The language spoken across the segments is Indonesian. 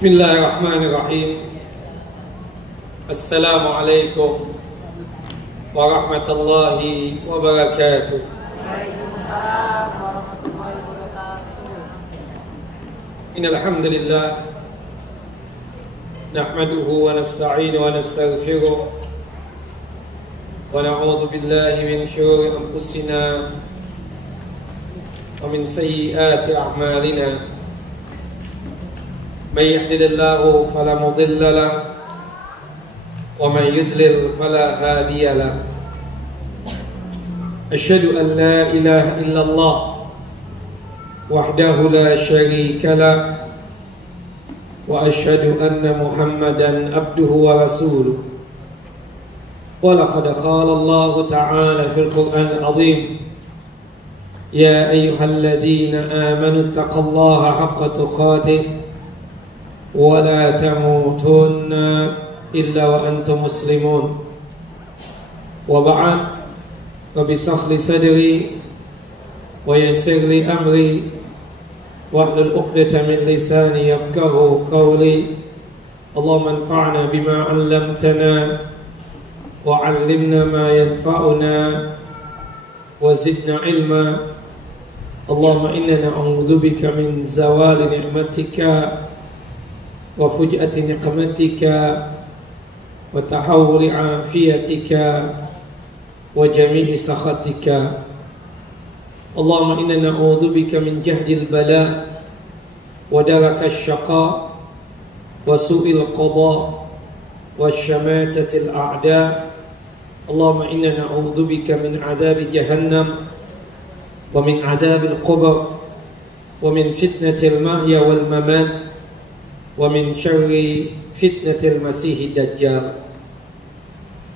Bismillahirrahmanirrahim. Assalamualaikum warahmatullahi wabarakatuh. Waalaikumsalam warahmatullahi wabarakatuh. Innal hamdalillah nahmaduhu wa nasta'inuhu wa nastaghfiruh wa na'udzu billahi min shururi anfusina wa min sayyiati a'malina. من يهد الله فلا مضل له ومن يضلل فلا هادي له أشهد أن لا إله إلا الله وحده لا شريك له وأشهد أن محمدا عبده ورسوله ولقد قال الله تعالى في القرآن العظيم يا أيها الذين آمنوا اتقوا الله حق تقاته ولا تموتن إلا وأنتم مسلمون وبعد رب اشرح لي صدري ويسر لي أمري واحلل عقدة من لساني يفقهوا قولي اللهم انفعنا بما علمتنا وعلمنا ما ينفعنا وزدنا علما اللهم إنا نعوذ بك من زوال نعمتك وفجأة نقمتك وتحول عافيتك وجميع سخطك اللهم إنا نعوذ بك من جهد البلاء ودرك الشقاء وسوء القضاء والشماتة الأعداء اللهم إنا نعوذ بك من عذاب جهنم ومن عذاب القبر ومن فتنة المحيا والممات ومن شر فتنة المسيح الدجال.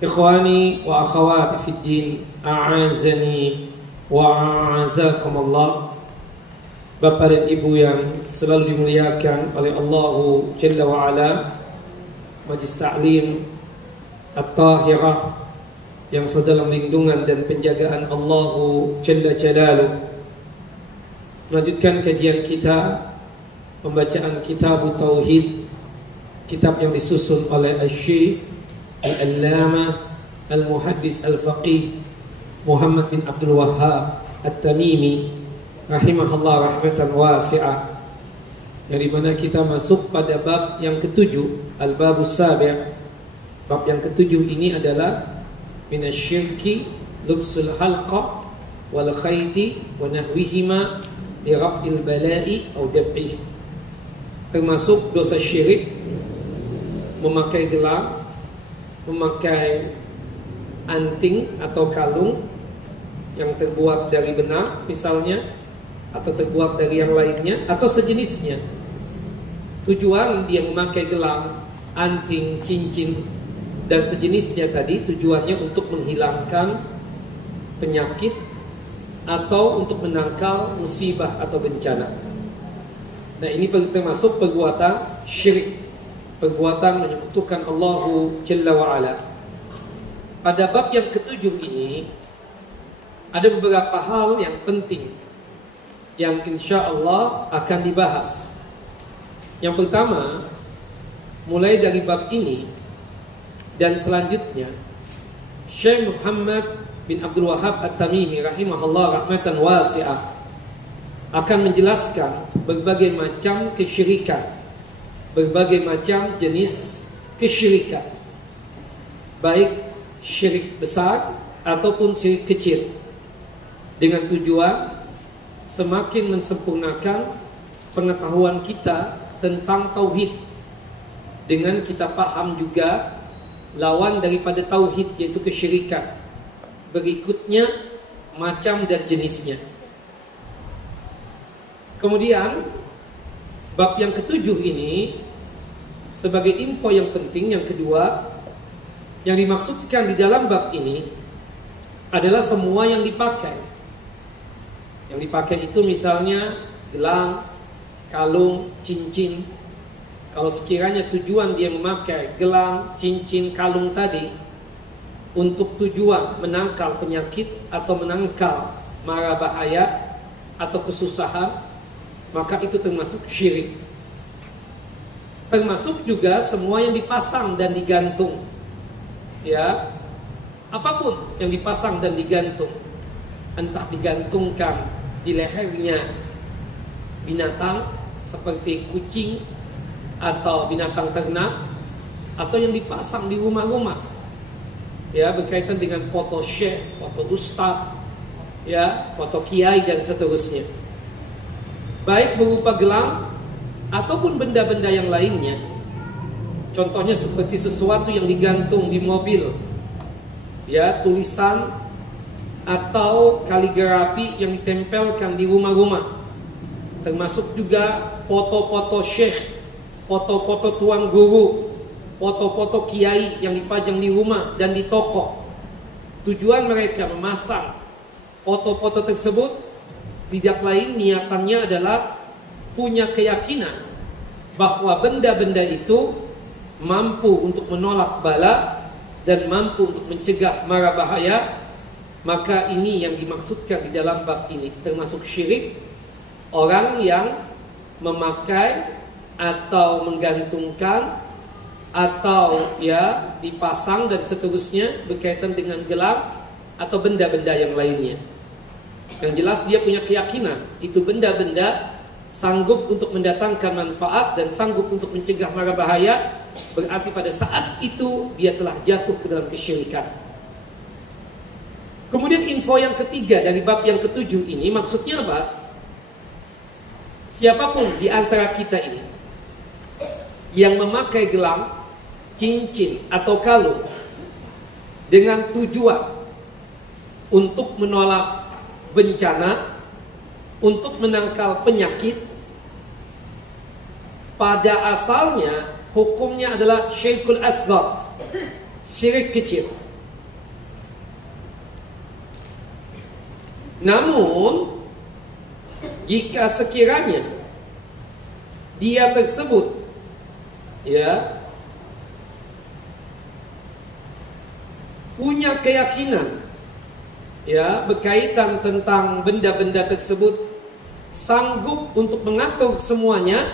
Ikhwani wa akhawati fid din, a'azani wa a'azakumullah. Bapak dan Ibu yang selalu dimuliakan oleh Allah Jalla wa Ala, Majlis Ta'lim At-Tahirah yang sedalam lindungan dan penjagaan Allah Jalla Jalaluh. Melanjutkan kajian kita, pembacaan kitab Tauhid, kitab yang disusun oleh Asy-Syaikh Al-Allamah Al-Muhaddis Al-Faqih Muhammad bin Abdul Wahhab At-Tamimi rahimahullah rahmatan wasi'ah, yang dimana kita masuk pada bab yang ketujuh, Al-Babus Sabi'. Bab yang ketujuh ini adalah minasyirki lubsul halqa wal khayti wa nahwihima li raf'il bala'i aw dab'ihi. Termasuk dosa syirik memakai gelang, memakai anting atau kalung yang terbuat dari benang misalnya, atau terbuat dari yang lainnya atau sejenisnya. Tujuan dia memakai gelang, anting, cincin dan sejenisnya tadi tujuannya untuk menghilangkan penyakit atau untuk menangkal musibah atau bencana. Nah, ini termasuk perbuatan syirik, perbuatan menyekutukan Allah Jalla wa Ala. Pada bab yang ketujuh ini ada beberapa hal yang penting yang insya Allah akan dibahas. Yang pertama, mulai dari bab ini dan selanjutnya, Syekh Muhammad bin Abdul Wahhab At-Tamimi rahimahullah rahmatan wasi'ah akan menjelaskan berbagai macam kesyirikan, berbagai macam jenis kesyirikan, baik syirik besar ataupun syirik kecil, dengan tujuan semakin mensempurnakan pengetahuan kita tentang tauhid, dengan kita paham juga lawan daripada tauhid yaitu kesyirikan, berikutnya macam dan jenisnya. Kemudian bab yang ketujuh ini sebagai info yang penting yang kedua, yang dimaksudkan di dalam bab ini adalah semua yang dipakai. Yang dipakai itu misalnya gelang, kalung, cincin. Kalau sekiranya tujuan dia memakai gelang, cincin, kalung tadi untuk tujuan menangkal penyakit atau menangkal mara bahaya atau kesusahan, maka itu termasuk syirik. termasuk juga semua yang dipasang dan digantung. Ya, apapun yang dipasang dan digantung, entah digantungkan di lehernya binatang seperti kucing atau binatang ternak, atau yang dipasang di rumah-rumah, ya, berkaitan dengan foto syekh, foto ustaz, ya, foto kiai dan seterusnya, baik berupa gelang ataupun benda-benda yang lainnya. Contohnya seperti sesuatu yang digantung di mobil, ya, tulisan atau kaligrafi yang ditempelkan di rumah-rumah, termasuk juga foto-foto syekh, foto-foto tuan guru, foto-foto kiai yang dipajang di rumah dan di toko. Tujuan mereka memasang foto-foto tersebut tidak lain niatannya adalah punya keyakinan bahwa benda-benda itu mampu untuk menolak bala dan mampu untuk mencegah mara bahaya. Maka ini yang dimaksudkan di dalam bab ini, termasuk syirik orang yang memakai atau menggantungkan atau, ya, dipasang dan seterusnya berkaitan dengan gelang atau benda-benda yang lainnya. Yang jelas dia punya keyakinan itu benda-benda sanggup untuk mendatangkan manfaat dan sanggup untuk mencegah mara bahaya. Berarti pada saat itu dia telah jatuh ke dalam kesyirikan. Kemudian info yang ketiga dari bab yang ketujuh ini maksudnya apa? Siapapun di antara kita ini yang memakai gelang, cincin atau kalung dengan tujuan untuk menolak bencana, untuk menangkal penyakit, pada asalnya hukumnya adalah syirkul asghar, syirik kecil. Namun jika sekiranya dia tersebut, ya, punya keyakinan, ya, berkaitan tentang benda-benda tersebut sanggup untuk mengatur semuanya,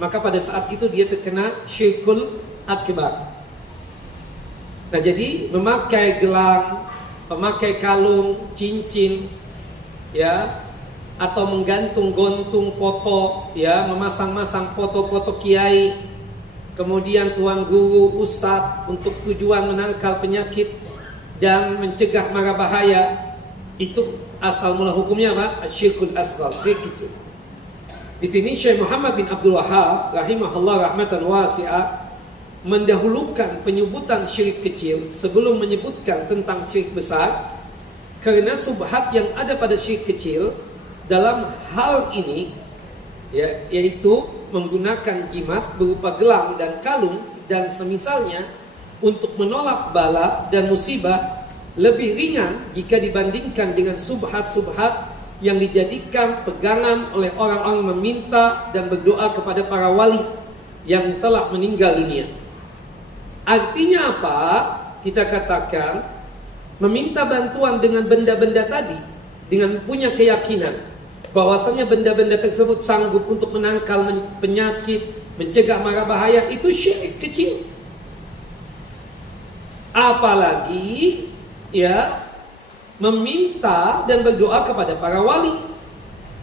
maka pada saat itu dia terkena syirkul akbar. Nah, jadi memakai gelang, memakai kalung, cincin, ya, atau menggantung-gantung foto, ya, memasang-masang foto-foto kiai, kemudian tuan guru, ustadz, untuk tujuan menangkal penyakit dan mencegah mara bahaya, itu asal mula hukumnya apa? Asyirkul asghar, syirik kecil. Di sini Syekh Muhammad bin Abdul Wahhab rahimahullah rahmatan wasi'ah mendahulukan penyebutan syirik kecil sebelum menyebutkan tentang syirik besar, karena subhat yang ada pada syirik kecil dalam hal ini, ya, yaitu menggunakan jimat berupa gelang dan kalung dan semisalnya untuk menolak bala dan musibah lebih ringan jika dibandingkan dengan subhat-subhat yang dijadikan pegangan oleh orang-orang yang meminta dan berdoa kepada para wali yang telah meninggal dunia. Artinya apa? Kita katakan meminta bantuan dengan benda-benda tadi dengan punya keyakinan bahwasanya benda-benda tersebut sanggup untuk menangkal penyakit, mencegah mara bahaya, itu syirik kecil. Apalagi, ya, meminta dan berdoa kepada para wali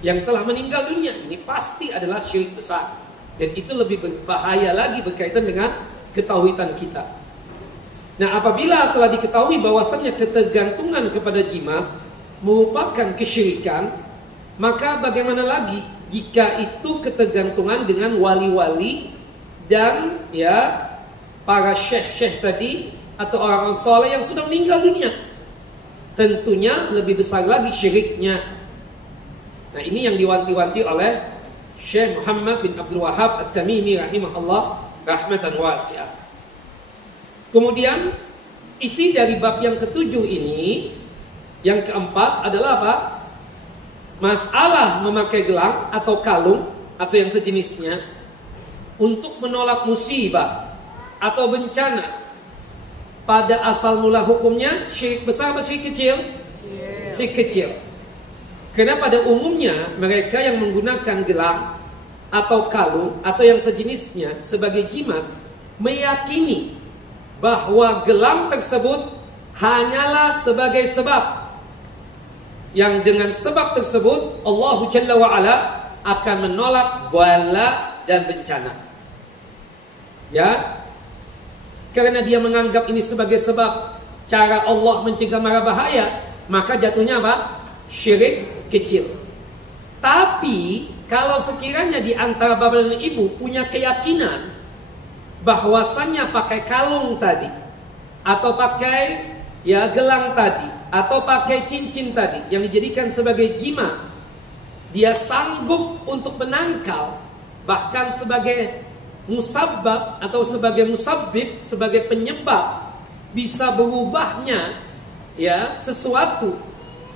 yang telah meninggal dunia, ini pasti adalah syirik besar. Dan itu lebih berbahaya lagi berkaitan dengan ketauhidan kita. Nah, apabila telah diketahui bahwasannya ketergantungan kepada jimat merupakan kesyirikan, maka bagaimana lagi jika itu ketergantungan dengan wali-wali dan, ya, para syekh-syekh tadi atau orang-orang soleh yang sudah meninggal dunia? Tentunya lebih besar lagi syiriknya. Nah, ini yang diwanti-wanti oleh Syekh Muhammad bin Abdul Wahhab At-Tamimi rahimahullah rahmatan wasi'ah. Kemudian isi dari bab yang ketujuh ini, yang keempat adalah apa? Masalah memakai gelang atau kalung atau yang sejenisnya untuk menolak musibah atau bencana. Pada asal mula hukumnya syirik besar atau syirik kecil? Syirik kecil. Karena pada umumnya mereka yang menggunakan gelang atau kalung atau yang sejenisnya sebagai jimat meyakini bahwa gelang tersebut hanyalah sebagai sebab yang dengan sebab tersebut Allah Jalla wa'ala akan menolak bala dan bencana. Ya, karena dia menganggap ini sebagai sebab cara Allah mencegah mara bahaya, maka jatuhnya apa? Syirik kecil. Tapi kalau sekiranya di antara bapak dan ibu punya keyakinan bahwasannya pakai kalung tadi atau pakai gelang tadi atau pakai cincin tadi yang dijadikan sebagai jimat, dia sanggup untuk menangkal, bahkan sebagai musabbab atau sebagai musabbib, sebagai penyebab bisa berubahnya sesuatu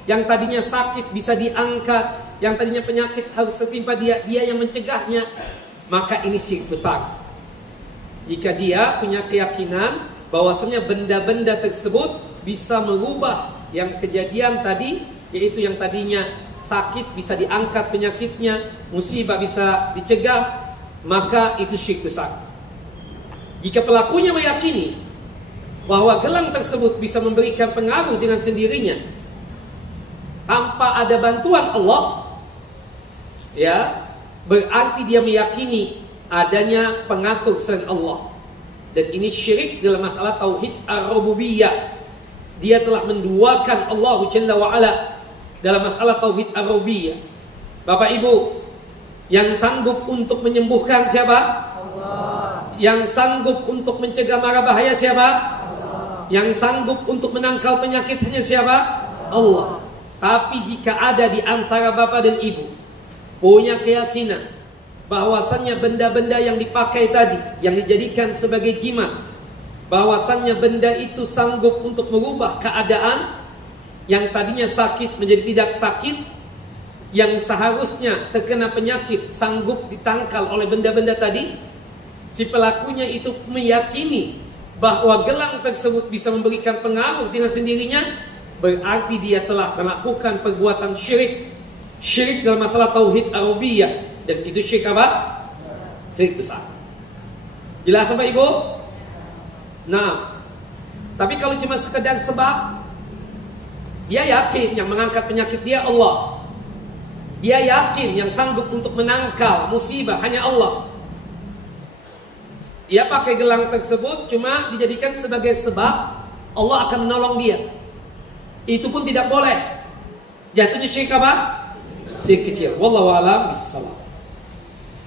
yang tadinya sakit bisa diangkat, yang tadinya penyakit harus tertimpa dia yang mencegahnya, maka ini syirik besar. Jika dia punya keyakinan bahwasanya benda-benda tersebut bisa merubah yang kejadian tadi, yaitu yang tadinya sakit bisa diangkat penyakitnya, musibah bisa dicegah, maka itu syirik besar. Jika pelakunya meyakini bahwa gelang tersebut bisa memberikan pengaruh dengan sendirinya tanpa ada bantuan Allah, berarti dia meyakini adanya pengatur selain Allah. Dan ini syirik dalam masalah tauhid ar-rububiyah. Dia telah menduakan Allah Jalla wa'ala dalam masalah tauhid ar-rububiyah. Bapak Ibu, yang sanggup untuk menyembuhkan siapa? Allah. Yang sanggup untuk mencegah mara bahaya siapa? Allah. Yang sanggup untuk menangkal penyakit hanya siapa? Allah. Tapi jika ada di antara bapak dan ibu punya keyakinan bahwasannya benda-benda yang dipakai tadi, yang dijadikan sebagai jimat, bahwasannya benda itu sanggup untuk merubah keadaan yang tadinya sakit menjadi tidak sakit, yang seharusnya terkena penyakit sanggup ditangkal oleh benda-benda tadi, si pelakunya itu meyakini bahwa gelang tersebut bisa memberikan pengaruh dengan sendirinya, berarti dia telah melakukan perbuatan syirik. Syirik dalam masalah tauhid ar-rububiyah. Dan itu syirik apa? Syirik besar. Jelas Bapak Ibu? Nah, tapi kalau cuma sekedar sebab, dia yakin yang mengangkat penyakit dia Allah, dia yakin yang sanggup untuk menangkal musibah hanya Allah, dia pakai gelang tersebut cuma dijadikan sebagai sebab Allah akan menolong dia, itu pun tidak boleh. Jatuhnya syirik apa? Syirik kecil. Wallahu a'lam bishawab.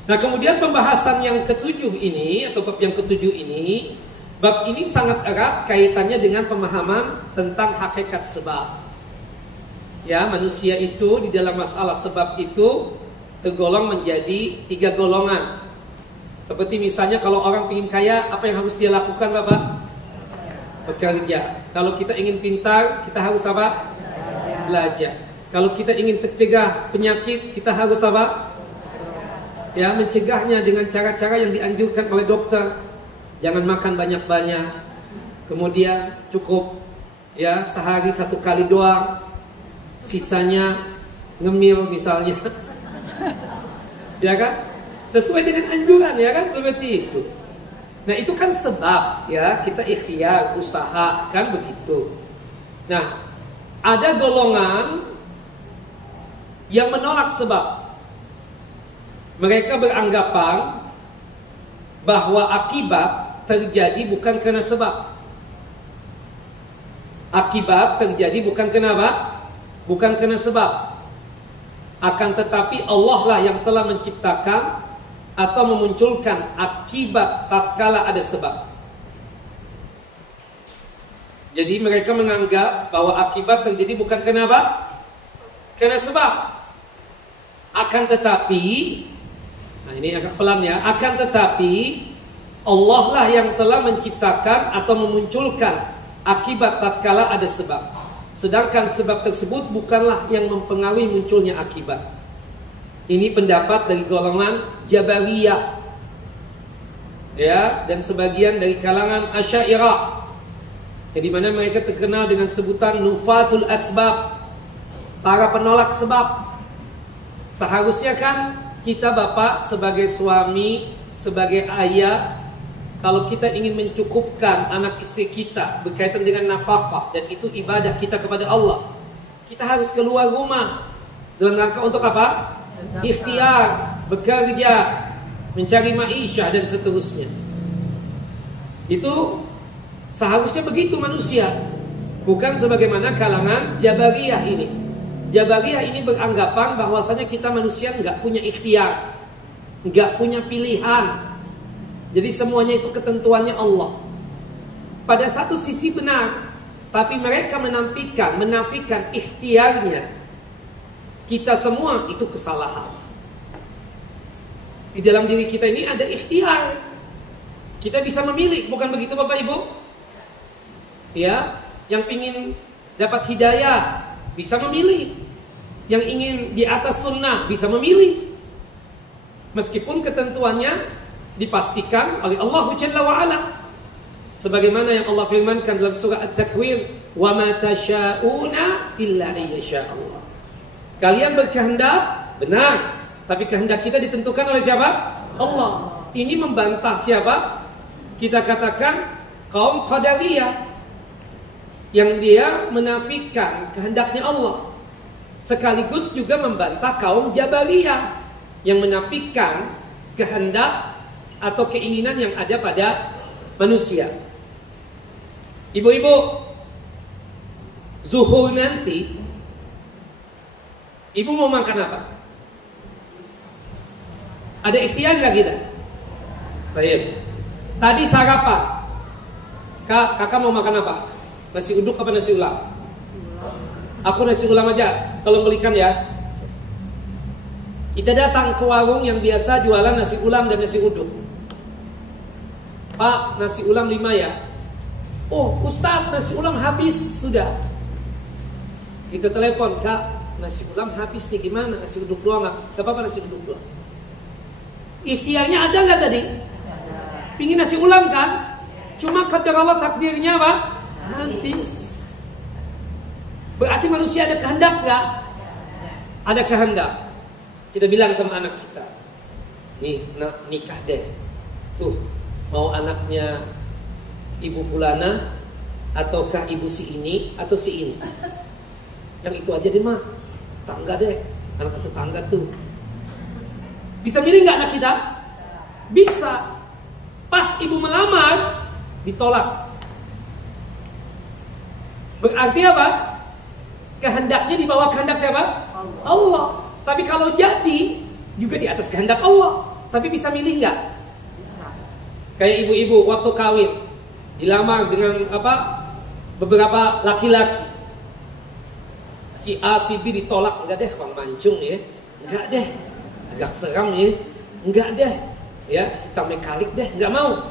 Nah, kemudian pembahasan yang ketujuh ini, atau bab yang ketujuh ini, bab ini sangat erat kaitannya dengan pemahaman tentang hakikat sebab. Ya, manusia itu di dalam masalah sebab itu tergolong menjadi 3 golongan. Seperti misalnya kalau orang ingin kaya, apa yang harus dia lakukan, Bapak? Bekerja. Kalau kita ingin pintar, kita harus apa? Belajar. Kalau kita ingin tercegah penyakit, kita harus apa? Mencegahnya dengan cara-cara yang dianjurkan oleh dokter. Jangan makan banyak-banyak. Kemudian cukup sehari 1 kali doang, sisanya ngemil misalnya. Ya kan? Sesuai dengan anjuran, ya kan, seperti itu. Nah, itu kan sebab, kita ikhtiar, usaha, kan begitu. Nah, ada golongan yang menolak sebab. Mereka beranggapan bahwa akibat terjadi bukan karena sebab. Akibat terjadi bukan kenapa? Bukan karena sebab. Akan tetapi Allah lah yang telah menciptakan atau memunculkan akibat tatkala ada sebab. Jadi mereka menganggap bahwa akibat terjadi bukan kenapa? Karena sebab. Akan tetapi, nah ini agak pelan ya, akan tetapi Allah lah yang telah menciptakan atau memunculkan akibat tatkala ada sebab. Sedangkan sebab tersebut bukanlah yang mempengaruhi munculnya akibat. Ini pendapat dari golongan Jabariyah, dan sebagian dari kalangan Asy'ariyah, di mana mereka terkenal dengan sebutan nufatul asbab, para penolak sebab. Seharusnya kan kita bapak sebagai suami, sebagai ayah, kalau kita ingin mencukupkan anak istri kita berkaitan dengan nafkah, dan itu ibadah kita kepada Allah, kita harus keluar rumah dalam rangka untuk apa? Ikhtiar, bekerja, mencari ma'isyah dan seterusnya. Itu seharusnya begitu manusia, bukan sebagaimana kalangan Jabariyah ini. Jabariyah ini beranggapan bahwasanya kita manusia nggak punya ikhtiar, nggak punya pilihan. Jadi semuanya itu ketentuannya Allah. Pada satu sisi benar, tapi mereka menafikan ikhtiarnya. Kita semua itu kesalahan. Di dalam diri kita ini ada ikhtiar. Kita bisa memilih, bukan begitu Bapak Ibu? Ya, yang ingin dapat hidayah bisa memilih. Yang ingin di atas sunnah bisa memilih. Meskipun ketentuannya dipastikan oleh Allah Jalla wa'ala, sebagaimana yang Allah firmankan dalam surah At-Takwir, wa ma tasha'una illa ayyasha Allah. Kalian berkehendak, benar, tapi kehendak kita ditentukan oleh siapa? Allah. Ini membantah siapa? Kita katakan kaum Qadariyah, yang dia menafikan kehendaknya Allah, sekaligus juga membantah kaum Jabariyah yang menafikan kehendak atau keinginan yang ada pada manusia. Ibu-ibu, zuhur nanti ibu mau makan apa? Ada ikhtiar nggak kita? Baik. Tadi sarapan, kakak mau makan apa? Nasi uduk apa nasi ulam? Aku nasi ulam aja, tolong belikan ya. Kita datang ke warung yang biasa jualan nasi ulam dan nasi uduk. Pak, nasi ulam 5 ya. Oh Ustadz, nasi ulam habis sudah. Kita telepon, Kak, nasi ulam habis nih, gimana? Nasi uduk doang nggak? Gak apa-apa, nasi uduk doang. Ikhtiarnya ada nggak tadi? Pingin nasi ulam kan? Cuma qadar Allah takdirnya apa? Habis. Berarti manusia ada kehendak nggak? Ada kehendak. Kita bilang sama anak kita, nih nak nikah deh. Tuh, mau anaknya ibu fulana ataukah ibu si ini atau si ini? Yang itu aja deh mah, tangga deh, anak tetangga tuh. Bisa milih nggak anak kita? Bisa. Pas ibu melamar, ditolak. Berarti apa? Kehendaknya di bawah kehendak siapa? Allah. Tapi kalau jadi juga di atas kehendak Allah. Tapi bisa milih nggak? Kayak ibu-ibu waktu kawin dilamar dengan apa? Beberapa laki-laki. Si A, si B ditolak, enggak deh, Bang Mancung ya. Enggak deh. Agak seram ya. Enggak deh. Ya, kita mekalik deh, enggak mau.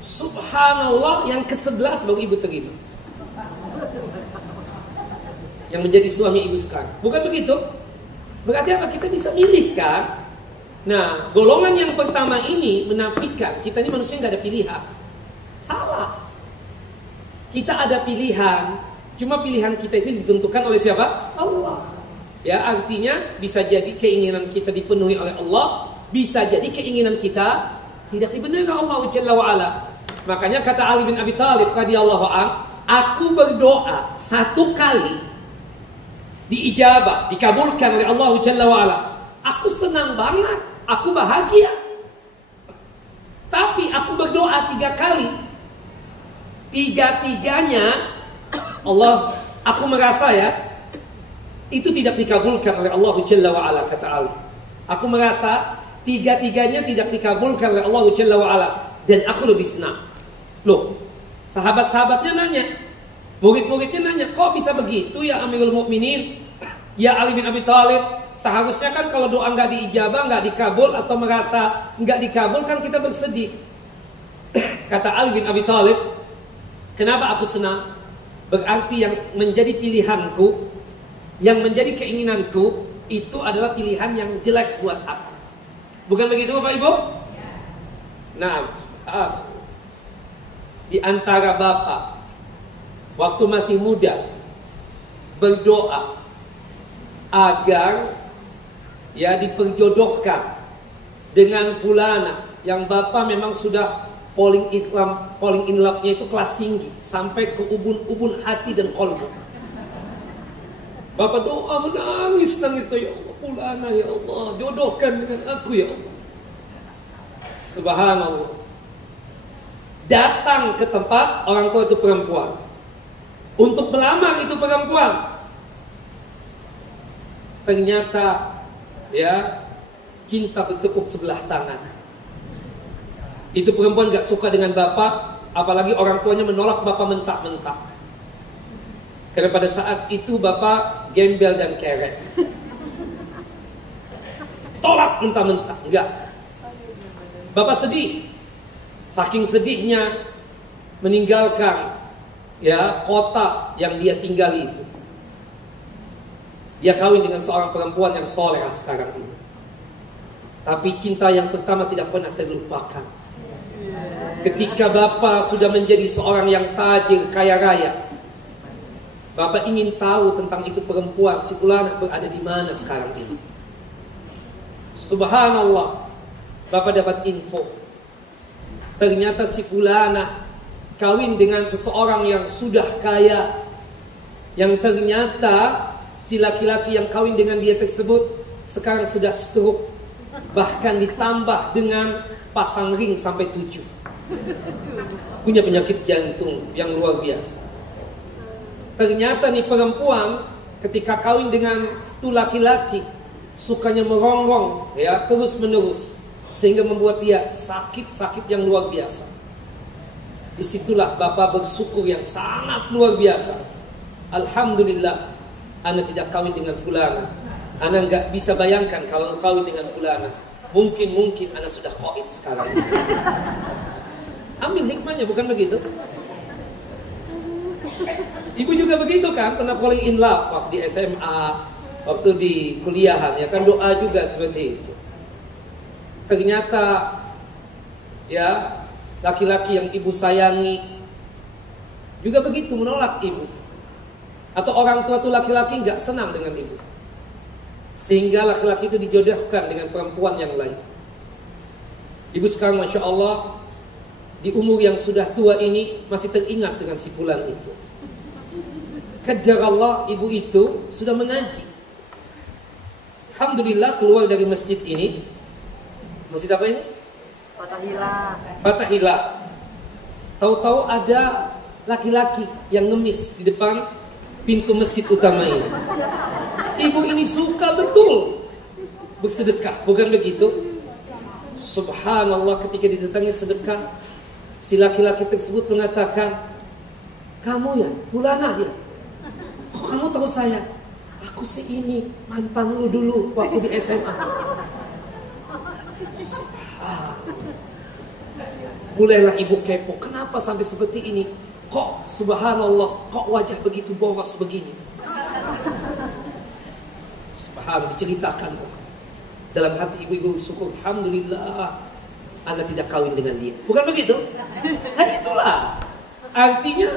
Subhanallah, yang ke-11 baru ibu terima. Yang menjadi suami ibu sekarang. Bukan begitu? Berarti apa? Kita bisa milih kan? Nah, golongan yang pertama ini menafikan kita ini manusia nggak ada pilihan. Salah. Kita ada pilihan. Cuma pilihan kita itu ditentukan oleh siapa? Allah. Ya, artinya bisa jadi keinginan kita dipenuhi oleh Allah, bisa jadi keinginan kita tidak dipenuhi oleh Allah Jalla wa'ala. Makanya kata Ali bin Abi Thalib radhiyallahu anhu, aku berdoa 1 kali diijabah, dikabulkan oleh Allah Jalla wa'ala. Aku senang banget, aku bahagia. Tapi aku berdoa 3 kali, 3-tiganya Allah, aku merasa ya, itu tidak dikabulkan oleh Allah Jalla wa'ala, kata Ali. Aku merasa 3-tiganya tidak dikabulkan oleh Allah Jalla wa'ala, dan aku lebih senang. Loh, sahabat-sahabatnya nanya, murid-muridnya nanya, kok bisa begitu ya Amirul Mukminin, ya Ali bin Abi Thalib? Seharusnya kan kalau doa nggak diijabah, nggak dikabul, atau merasa nggak dikabul kan kita bersedih. Kata Ali bin Abi Thalib, kenapa aku senang? Berarti yang menjadi pilihanku, yang menjadi keinginanku, itu adalah pilihan yang jelek buat aku. Bukan begitu Bapak Ibu? Nah, di antara bapak waktu masih muda berdoa agar ya diperjodohkan dengan fulana yang bapak memang sudah falling in love-nya itu kelas tinggi sampai ke ubun-ubun hati dan kolbu. Bapak doa menangis ya Allah, fulana ya Allah, jodohkan dengan aku ya Allah. Subhanallah. Datang ke tempat orang tua itu perempuan untuk melamar itu perempuan. Ternyata ya cinta bertepuk sebelah tangan. Itu perempuan gak suka dengan bapak, apalagi orang tuanya menolak bapak mentah-mentah. Karena pada saat itu bapak gembel dan kerek. Tolak mentah-mentah, enggak. Bapak sedih. Saking sedihnya meninggalkan ya kota yang dia tinggali itu. Dia kawin dengan seorang perempuan yang solehah sekarang ini. Tapi cinta yang pertama tidak pernah terlupakan. Ketika bapak sudah menjadi seorang yang tajir, kaya raya, bapak ingin tahu tentang itu perempuan, si fulana berada di mana sekarang ini. Subhanallah, bapak dapat info. Ternyata si fulana kawin dengan seseorang yang sudah kaya, yang ternyata si laki-laki yang kawin dengan dia tersebut sekarang sudah stroke, bahkan ditambah dengan pasang ring sampai 7. Punya penyakit jantung yang luar biasa. Ternyata nih perempuan ketika kawin dengan satu laki-laki sukanya merongrong ya terus menerus sehingga membuat dia sakit yang luar biasa. Disitulah bapak bersyukur yang sangat luar biasa. Alhamdulillah, ana tidak kawin dengan fulana. Ana nggak bisa bayangkan kalau kawin dengan fulana. Mungkin ana sudah qaid sekarang. Ambil hikmahnya, bukan begitu? Ibu juga begitu kan, pernah falling in love waktu di SMA, waktu di kuliahan, ya kan doa juga seperti itu. Ternyata ya laki-laki yang ibu sayangi juga begitu menolak ibu. Atau orang tua tuh laki-laki nggak senang dengan ibu, sehingga laki-laki itu dijodohkan dengan perempuan yang lain. Ibu sekarang Masya Allah di umur yang sudah tua ini masih teringat dengan si fulan itu. Kejar Allah, ibu itu sudah mengaji. Alhamdulillah keluar dari masjid ini. Masjid apa ini? Fatahillah. Tahu-tahu ada laki-laki yang ngemis di depan pintu masjid utama ini. Ibu ini suka betul bersedekah, bukan begitu? Subhanallah, ketika didatangi sedekah, si laki-laki tersebut mengatakan, "Kamu ya, fulana ya? Kok kamu tahu saya? Aku sih ini mantan lu dulu waktu di SMA." Mulailah ibu kepo, kenapa sampai seperti ini? Kok subhanallah, kok wajah begitu boros begini? Subhanallah, diceritakan. Dalam hati ibu-ibu syukur, alhamdulillah Anda tidak kawin dengan dia. Bukan begitu? Nah itulah artinya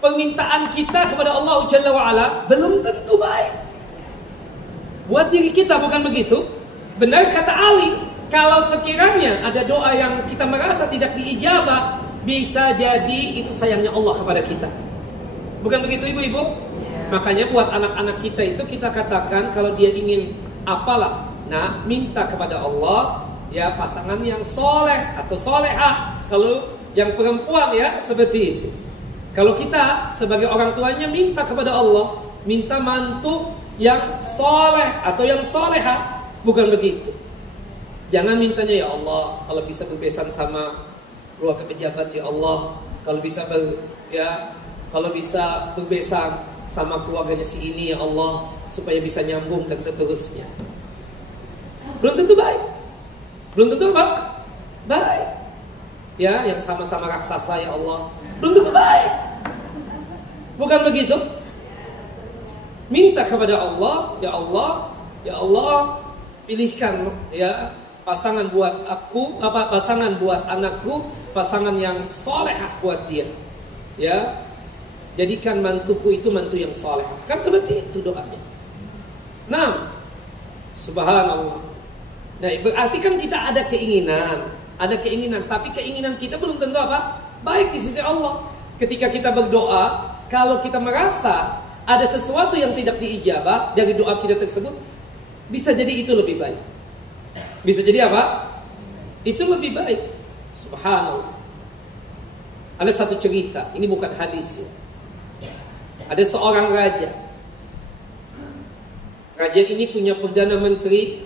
permintaan kita kepada Allah Jalla wa'ala belum tentu baik buat diri kita, bukan begitu? Benar kata Ali, kalau sekiranya ada doa yang kita merasa tidak diijabah, bisa jadi itu sayangnya Allah kepada kita. Bukan begitu ibu-ibu? Makanya buat anak-anak kita itu kita katakan kalau dia ingin apalah, nah minta kepada Allah ya pasangan yang soleh atau solehah. Kalau yang perempuan ya seperti itu. Kalau kita sebagai orang tuanya minta kepada Allah, minta mantu yang soleh atau yang solehah, bukan begitu. Jangan mintanya ya Allah kalau bisa berbesan sama keluarga pejabat ya Allah, kalau bisa berbesan sama keluarganya si ini ya Allah supaya bisa nyambung dan seterusnya. Belum tentu baik. Belum tentu apa? Baik. Ya, yang sama-sama raksasa ya Allah, belum tentu baik. Bukan begitu? Minta kepada Allah, ya Allah, ya Allah, pilihkan ya pasangan buat aku, pasangan buat anakku, pasangan yang solehah buat dia. Ya, jadikan mantuku itu mantu yang solehah. Kan seperti itu doanya. Nah, Subhanallah. Nah, berarti kan kita ada keinginan, tapi keinginan kita belum tentu apa? Baik di sisi Allah. Ketika kita berdoa, kalau kita merasa ada sesuatu yang tidak diijabah dari doa kita tersebut, bisa jadi itu lebih baik. Bisa jadi apa? Itu lebih baik. Subhanallah. Ada satu cerita, ini bukan hadis ya. Ada seorang raja. Raja ini punya perdana menteri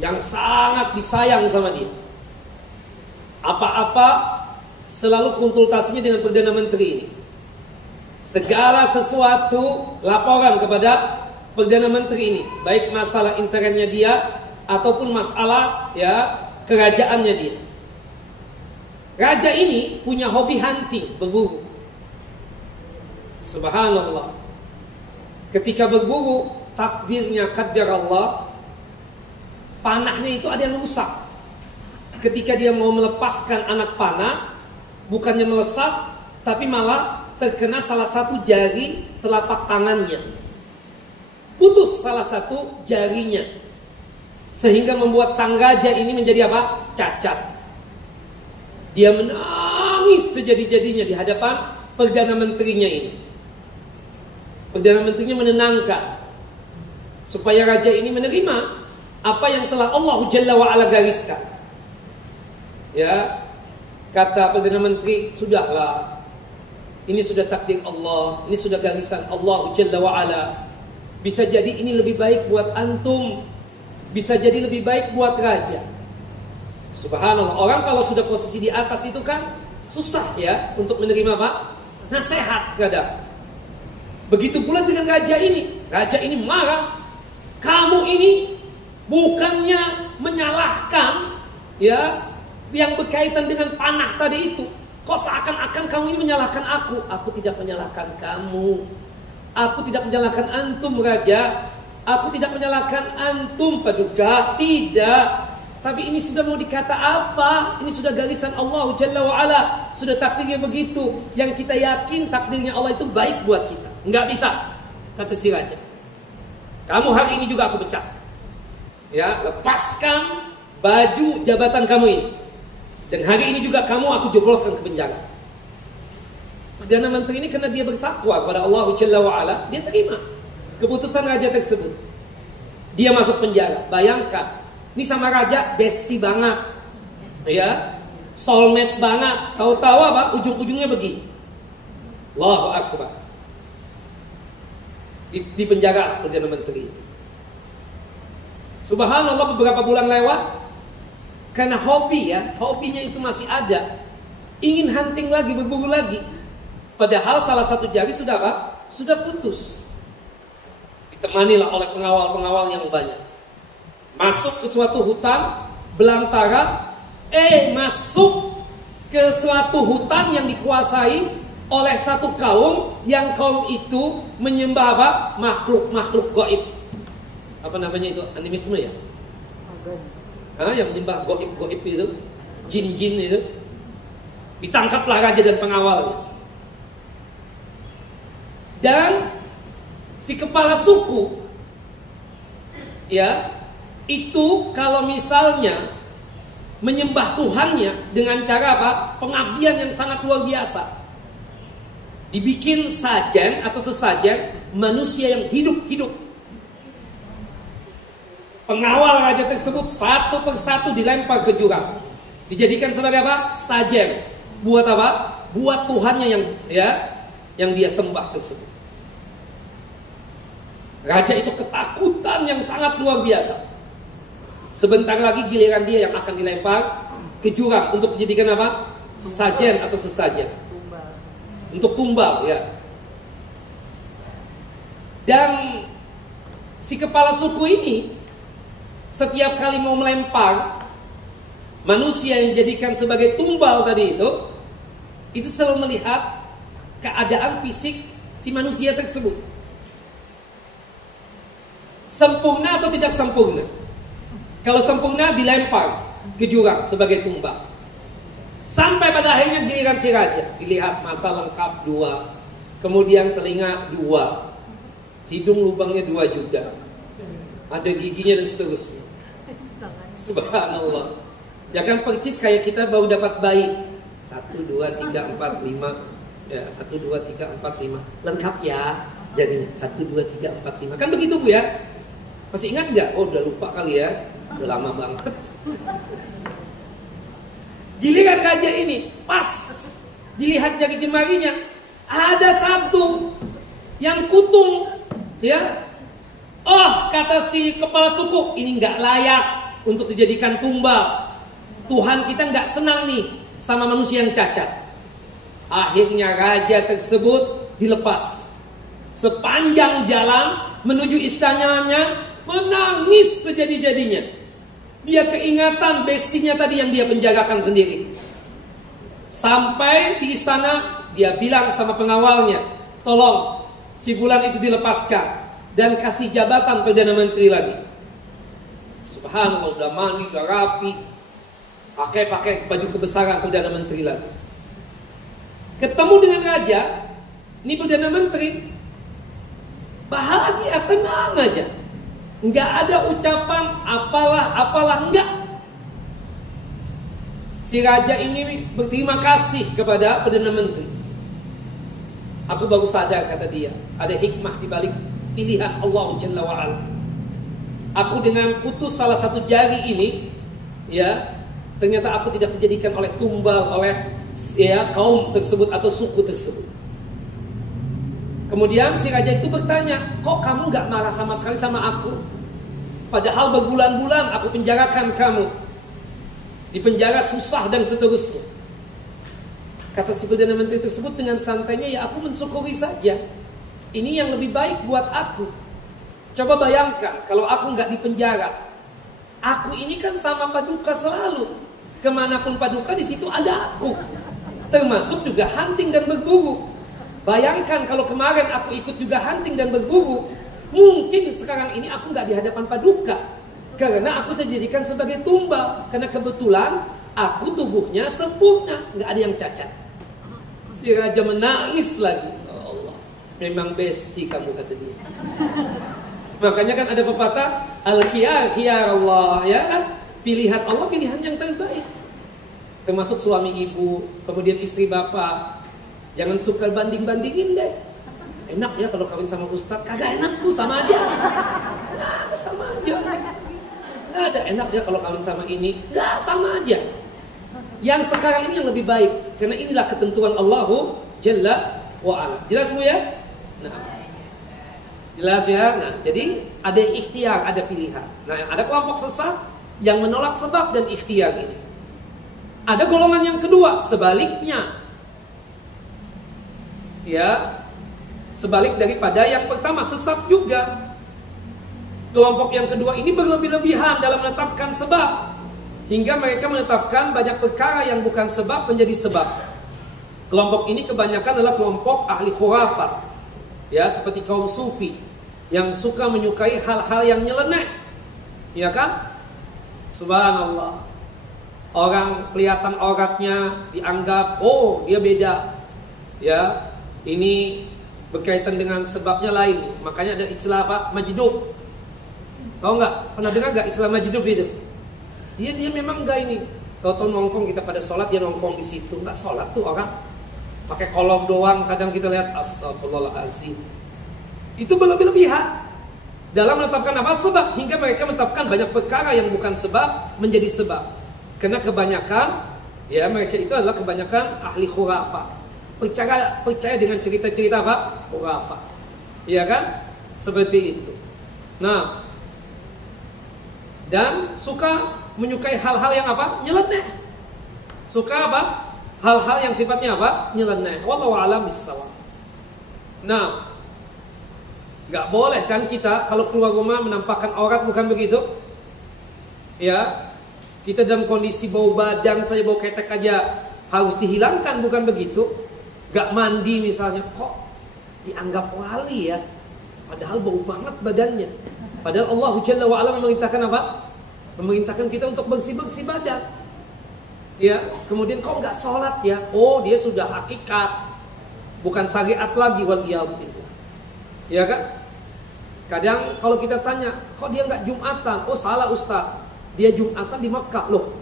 yang sangat disayang sama dia. Apa-apa selalu konsultasinya dengan perdana menteri ini. Segala sesuatu laporan kepada perdana menteri ini, baik masalah internnya dia ataupun masalah ya kerajaannya dia. Raja ini punya hobi hunting, berburu. Subhanallah. Ketika berburu, takdirnya qadar Allah, panahnya itu ada yang rusak. Ketika dia mau melepaskan anak panah, bukannya melesat, tapi malah terkena salah satu jari telapak tangannya. Putus salah satu jarinya. Sehingga membuat sang raja ini menjadi apa? Cacat. Dia menangis sejadi-jadinya di hadapan perdana menterinya ini. Perdana menterinya menenangkan supaya raja ini menerima apa yang telah Allah Jalla wa'ala gariskan. Ya, kata perdana menteri, sudahlah, ini sudah takdir Allah, ini sudah garisan Allah Jalla wa'ala. Bisa jadi ini lebih baik buat antum, bisa jadi lebih baik buat raja. Subhanallah, orang kalau sudah posisi di atas itu kan susah ya untuk menerima apa? Nasihat kadang. Begitu pula dengan raja ini. Raja ini marah. Kamu ini bukannya menyalahkan ya yang berkaitan dengan panah tadi itu. Kok seakan-akan kamu ini menyalahkan aku? Aku tidak menyalahkan kamu. Aku tidak menyalahkan antum raja. Aku tidak menyalahkan antum paduka. Tidak. Tapi ini sudah mau dikata apa? Ini sudah garisan Allah Jalla wa'ala. Sudah takdirnya begitu. Yang kita yakin takdirnya Allah itu baik buat kita. Enggak bisa, kata si raja. Kamu hari ini juga aku pecat. Ya, lepaskan baju jabatan kamu ini. Dan hari ini juga kamu aku jebloskan ke penjara. Perdana menteri ini karena dia bertakwa kepada Allah Jalla wa'ala, dia terima keputusan raja tersebut. Dia masuk penjara. Bayangkan, ini sama raja bestie banget, ya, soulmate banget. Tahu-tahu apa? Ujung-ujungnya begini. Allahu Akbar. Di penjara perdana menteri itu. Subhanallah, beberapa bulan lewat, karena hobi ya, hobinya itu masih ada, ingin hunting lagi, berburu lagi. Padahal salah satu jari sudah apa? Sudah putus. Ditemanilah oleh pengawal-pengawal yang banyak. Masuk ke suatu hutan belantara, masuk ke suatu hutan yang dikuasai oleh satu kaum, yang kaum itu menyembah apa? Makhluk gaib. Apa namanya itu? Animisme ya? Yang menyembah gaib itu, jin-jin itu. Ditangkaplah raja dan pengawalnya. Dan si kepala suku ya, itu kalau misalnya menyembah Tuhannya dengan cara apa? Pengabdian yang sangat luar biasa. Dibikin sajen atau sesajen manusia yang hidup-hidup. Pengawal raja tersebut satu persatu dilempar ke jurang. Dijadikan sebagai apa? Sajen. Buat apa? Buat Tuhannya yang dia sembah tersebut. Raja itu ketakutan yang sangat luar biasa. Sebentar lagi giliran dia yang akan dilempar ke jurang untuk dijadikan apa? Sajen atau sesajen. Untuk tumbal ya. Dan si kepala suku ini setiap kali mau melempar manusia yang dijadikan sebagai tumbal tadi itu selalu melihat keadaan fisik si manusia tersebut. Sempurna atau tidak sempurna? Kalau sempurna dilempar ke jurang sebagai tumbal. Sampai pada akhirnya giliran si raja, dilihat mata lengkap 2, kemudian telinga 2, hidung lubangnya 2 juga. ada giginya dan seterusnya. Subhanallah. Ya kan percis kayak kita baru dapat bayi. 1, 2, 3, 4, 5. Ya, 1, 2, 3, 4, 5. Lengkap ya jadinya. 1, 2, 3, 4, 5. Kan begitu Bu ya? Masih ingat nggak? Oh udah lupa kali ya. Udah lama banget. Giliran raja ini pas dilihat jari jemarinya ada satu yang kutung, ya. Oh, kata si kepala suku, ini nggak layak untuk dijadikan tumbal. Tuhan kita nggak senang nih sama manusia yang cacat. Akhirnya raja tersebut dilepas. Sepanjang jalan menuju istananya menangis sejadi-jadinya. Dia keingatan bestinya tadi yang dia penjagakan sendiri. Sampai di istana, dia bilang sama pengawalnya, tolong si bulan itu dilepaskan dan kasih jabatan Perdana Menteri lagi. Subhanallah, udah mandi, udah rapi, pakai baju kebesaran Perdana Menteri lagi. Ketemu dengan raja, ini Perdana Menteri, bahagia, tenang aja. Nggak ada ucapan apalah, enggak. Si raja ini berterima kasih kepada Perdana Menteri. Aku baru sadar, kata dia, ada hikmah di balik pilihan Allah Jalla wa'ala. Aku dengan putus salah satu jari ini, ya, ternyata aku tidak dijadikan oleh tumbal oleh ya kaum tersebut atau suku tersebut. Kemudian si raja itu bertanya, kok kamu gak marah sama sekali sama aku? Padahal berbulan-bulan aku penjarakan kamu. Di penjara susah dan seterusnya. Kata si Perdana Menteri tersebut dengan santainya, ya aku mensyukuri saja. Ini yang lebih baik buat aku. Coba bayangkan kalau aku gak di penjara. Aku ini kan sama Paduka selalu. Kemanapun Paduka di situ ada aku. Termasuk juga hunting dan berburu. Bayangkan kalau kemarin aku ikut juga hunting dan berburu, mungkin sekarang ini aku nggak di hadapan Paduka, karena aku dijadikan sebagai tumbal. Karena kebetulan aku tubuhnya sempurna, nggak ada yang cacat. Si raja menangis lagi. Oh Allah, memang besti kamu, kata dia. Makanya kan ada pepatah al-khiyar khiyar Allah, ya kan? Pilihan Allah pilihan yang terbaik. Termasuk suami ibu, kemudian istri bapak. Jangan suka banding-bandingin deh. Enak ya kalau kawin sama ustaz. Kagak enak Bu, sama aja. Nah, sama aja. Nggak ada enak ya kalau kawin sama ini. Nggak, sama aja. Yang sekarang ini yang lebih baik. Karena inilah ketentuan Allahu Jalla wa'ala. Jelas Bu ya? Nah, jelas ya. Nah, jadi ada ikhtiar, ada pilihan. Nah, ada kelompok sesat yang menolak sebab dan ikhtiar ini. Ada golongan yang kedua, sebaliknya. Ya, sebalik daripada yang pertama, sesat juga. Kelompok yang kedua ini berlebih-lebihan dalam menetapkan sebab, hingga mereka menetapkan banyak perkara yang bukan sebab menjadi sebab. Kelompok ini kebanyakan adalah kelompok ahli khurafat, ya, seperti kaum sufi yang suka menyukai hal-hal yang nyeleneh, ya kan? Subhanallah, orang kelihatan auratnya dianggap, oh dia beda, ya. Ini berkaitan dengan sebabnya lain. Makanya ada istilah apa? Majdub. Tahu nggak? Pernah dengar nggak istilah majdub itu? Dia memang nggak ini. Tahu-tahu nongkrong kita pada sholat, dia nongkrong di situ. Nggak sholat tuh orang. Pakai kolom doang. Kadang kita lihat astagfirullahaladzim. Itu berlebih-lebihan dalam menetapkan apa? Sebab. Hingga mereka menetapkan banyak perkara yang bukan sebab menjadi sebab. Karena kebanyakan, ya mereka itu adalah kebanyakan ahli khurafah. Percaya dengan cerita-cerita apa? Khurafah. Iya kan? Seperti itu. Nah, dan suka menyukai hal-hal yang apa? Nyeleneh. Suka apa? Hal-hal yang sifatnya apa? Nyeleneh. Wallahu a'lam bissawab. Nah, nggak boleh kan kita kalau keluar rumah menampakkan aurat, bukan begitu? Ya, kita dalam kondisi bau badan saja, bau ketek aja harus dihilangkan, bukan begitu? Gak mandi misalnya, kok dianggap wali ya, padahal bau banget badannya. Padahal Allah Jalla wa'ala memerintahkan apa? Memerintahkan kita untuk bersih-bersih badan. Ya, kemudian kok gak sholat ya? Oh, dia sudah hakikat, bukan syariat lagi, waliyadzubillah. Ya kan? Kadang kalau kita tanya, kok dia nggak Jumatan? Oh salah Ustaz, dia Jumatan di Mekah. Loh,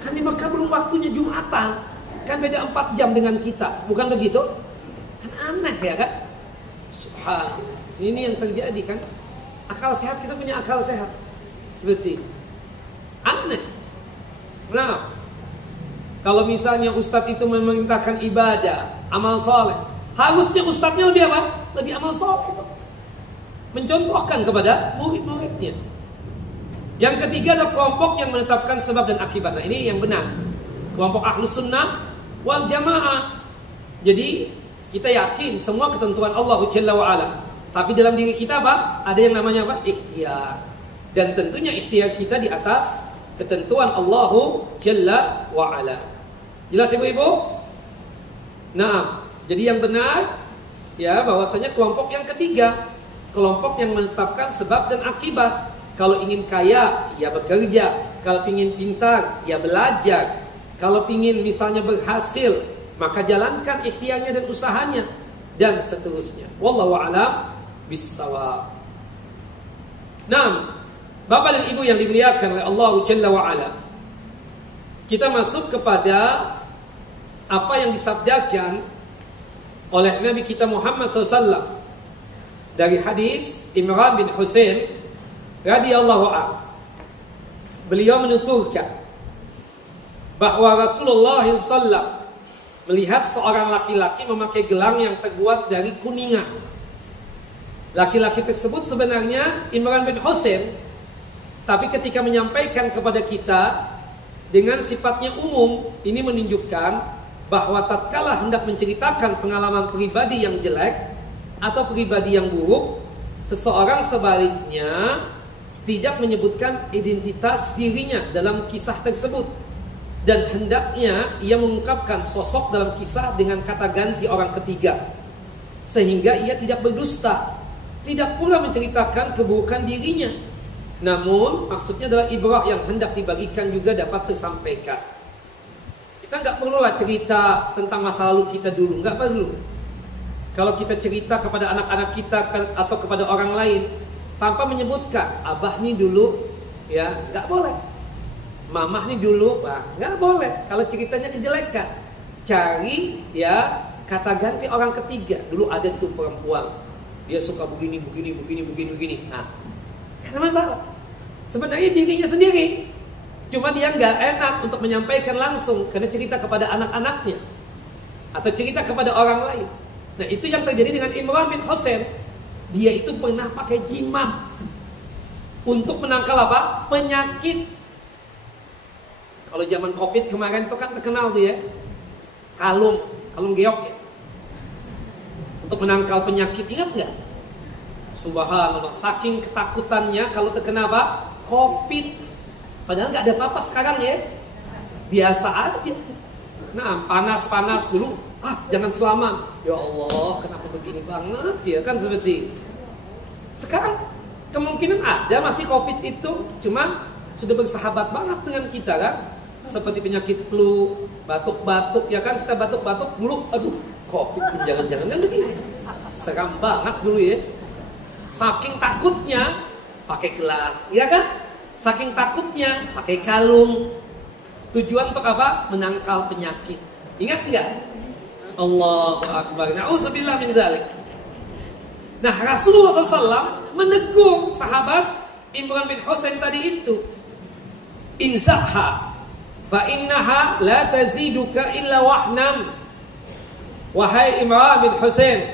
kan di Mekah belum waktunya Jumatan. Kan beda 4 jam dengan kita, bukan begitu? Kan aneh ya kan? Subhanallah. Ini yang terjadi kan? Akal sehat, kita punya akal sehat. Seperti itu. Aneh. Nah, kalau misalnya Ustadz itu memerintahkan ibadah, amal soleh, harusnya Ustadznya lebih apa? Lebih amal soleh. Mencontohkan kepada murid-muridnya. Yang ketiga adalah kelompok yang menetapkan sebab dan akibat. Nah ini yang benar. Kelompok Ahlus Sunnah wal Jamaah. Jadi kita yakin semua ketentuan Allah Jalla wa Ala. Tapi dalam diri kita apa? Ada yang namanya apa? Ikhtiar. Dan tentunya ikhtiar kita di atas ketentuan Allah Jalla wa Ala. Jelas ibu-ibu? Nah, jadi yang benar ya bahwasanya kelompok yang ketiga, kelompok yang menetapkan sebab dan akibat. Kalau ingin kaya, ya bekerja. Kalau ingin pintar, ya belajar. Kalau ingin misalnya berhasil, maka jalankan ikhtiarnya dan usahanya. Dan seterusnya. Wallahu a'lam bissawab. Nah, Bapak dan Ibu yang dimuliakan oleh Allah Jalla wa Ala, kita masuk kepada apa yang disabdakan oleh Nabi kita Muhammad SAW dari hadis Imran bin Husain radhiyallahu anhu. Beliau menuturkan bahwa Rasulullah SAW melihat seorang laki-laki memakai gelang yang terbuat dari kuningan. Laki-laki tersebut sebenarnya Imran bin Husain, tapi ketika menyampaikan kepada kita dengan sifatnya umum, ini menunjukkan bahwa tatkala hendak menceritakan pengalaman pribadi yang jelek atau pribadi yang buruk, seseorang sebaliknya tidak menyebutkan identitas dirinya dalam kisah tersebut, dan hendaknya ia mengungkapkan sosok dalam kisah dengan kata ganti orang ketiga, sehingga ia tidak berdusta, tidak pula menceritakan keburukan dirinya. Namun maksudnya adalah ibrah yang hendak dibagikan juga dapat tersampaikan. Kita nggak perlulah cerita tentang masa lalu kita dulu, nggak perlu. Kalau kita cerita kepada anak-anak kita atau kepada orang lain tanpa menyebutkan abah nih dulu, ya nggak boleh. Mamah nih dulu, nggak boleh. Kalau ceritanya kejelekan, cari ya kata ganti orang ketiga. Dulu ada tuh perempuan, dia suka begini. Nah, karena masalah. Sebenarnya dirinya sendiri, cuma dia nggak enak untuk menyampaikan langsung karena cerita kepada anak-anaknya atau cerita kepada orang lain. Nah itu yang terjadi dengan Imran bin Husain. Dia itu pernah pakai jimat untuk menangkal apa? Penyakit. Kalau zaman Covid kemarin itu kan terkenal tuh ya, kalung geok ya, untuk menangkal penyakit. Ingat nggak? Subhanallah, saking ketakutannya kalau terkena apa? Covid. Padahal nggak ada apa-apa sekarang ya, biasa aja. Nah panas dulu, jangan selamat. Ya Allah, kenapa begini banget ya kan seperti itu. Sekarang kemungkinan ada masih Covid itu, cuma sudah bersahabat banget dengan kita kan. Seperti penyakit flu, batuk-batuk ya kan, kita batuk-batuk dulu, aduh Covid jangan-jangan kan begini. Seram banget dulu ya. Saking takutnya pakai gelang, ya kan? Saking takutnya pakai kalung. Tujuan untuk apa? Menangkal penyakit. Ingat enggak? Allahu Akbar. Na'udzubillah min dzalik. Nah, Rasulullah SAW menegur sahabat Imran bin Husain tadi itu. Inzaha fa innaha la taziduka illa wahnan. Wahai Imran bin Husain,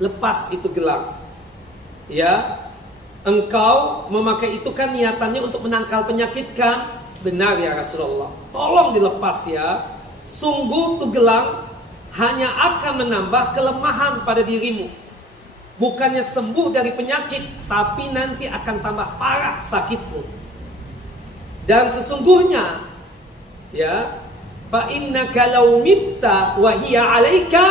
lepas itu gelang. Ya, engkau memakai itu kan niatannya untuk menangkal penyakit kan? Benar ya Rasulullah. Tolong dilepas ya. Sungguh tuh gelang hanya akan menambah kelemahan pada dirimu. Bukannya sembuh dari penyakit, tapi nanti akan tambah parah sakitmu. Dan sesungguhnya ya, fa innaka law mitta wa hiya 'alaika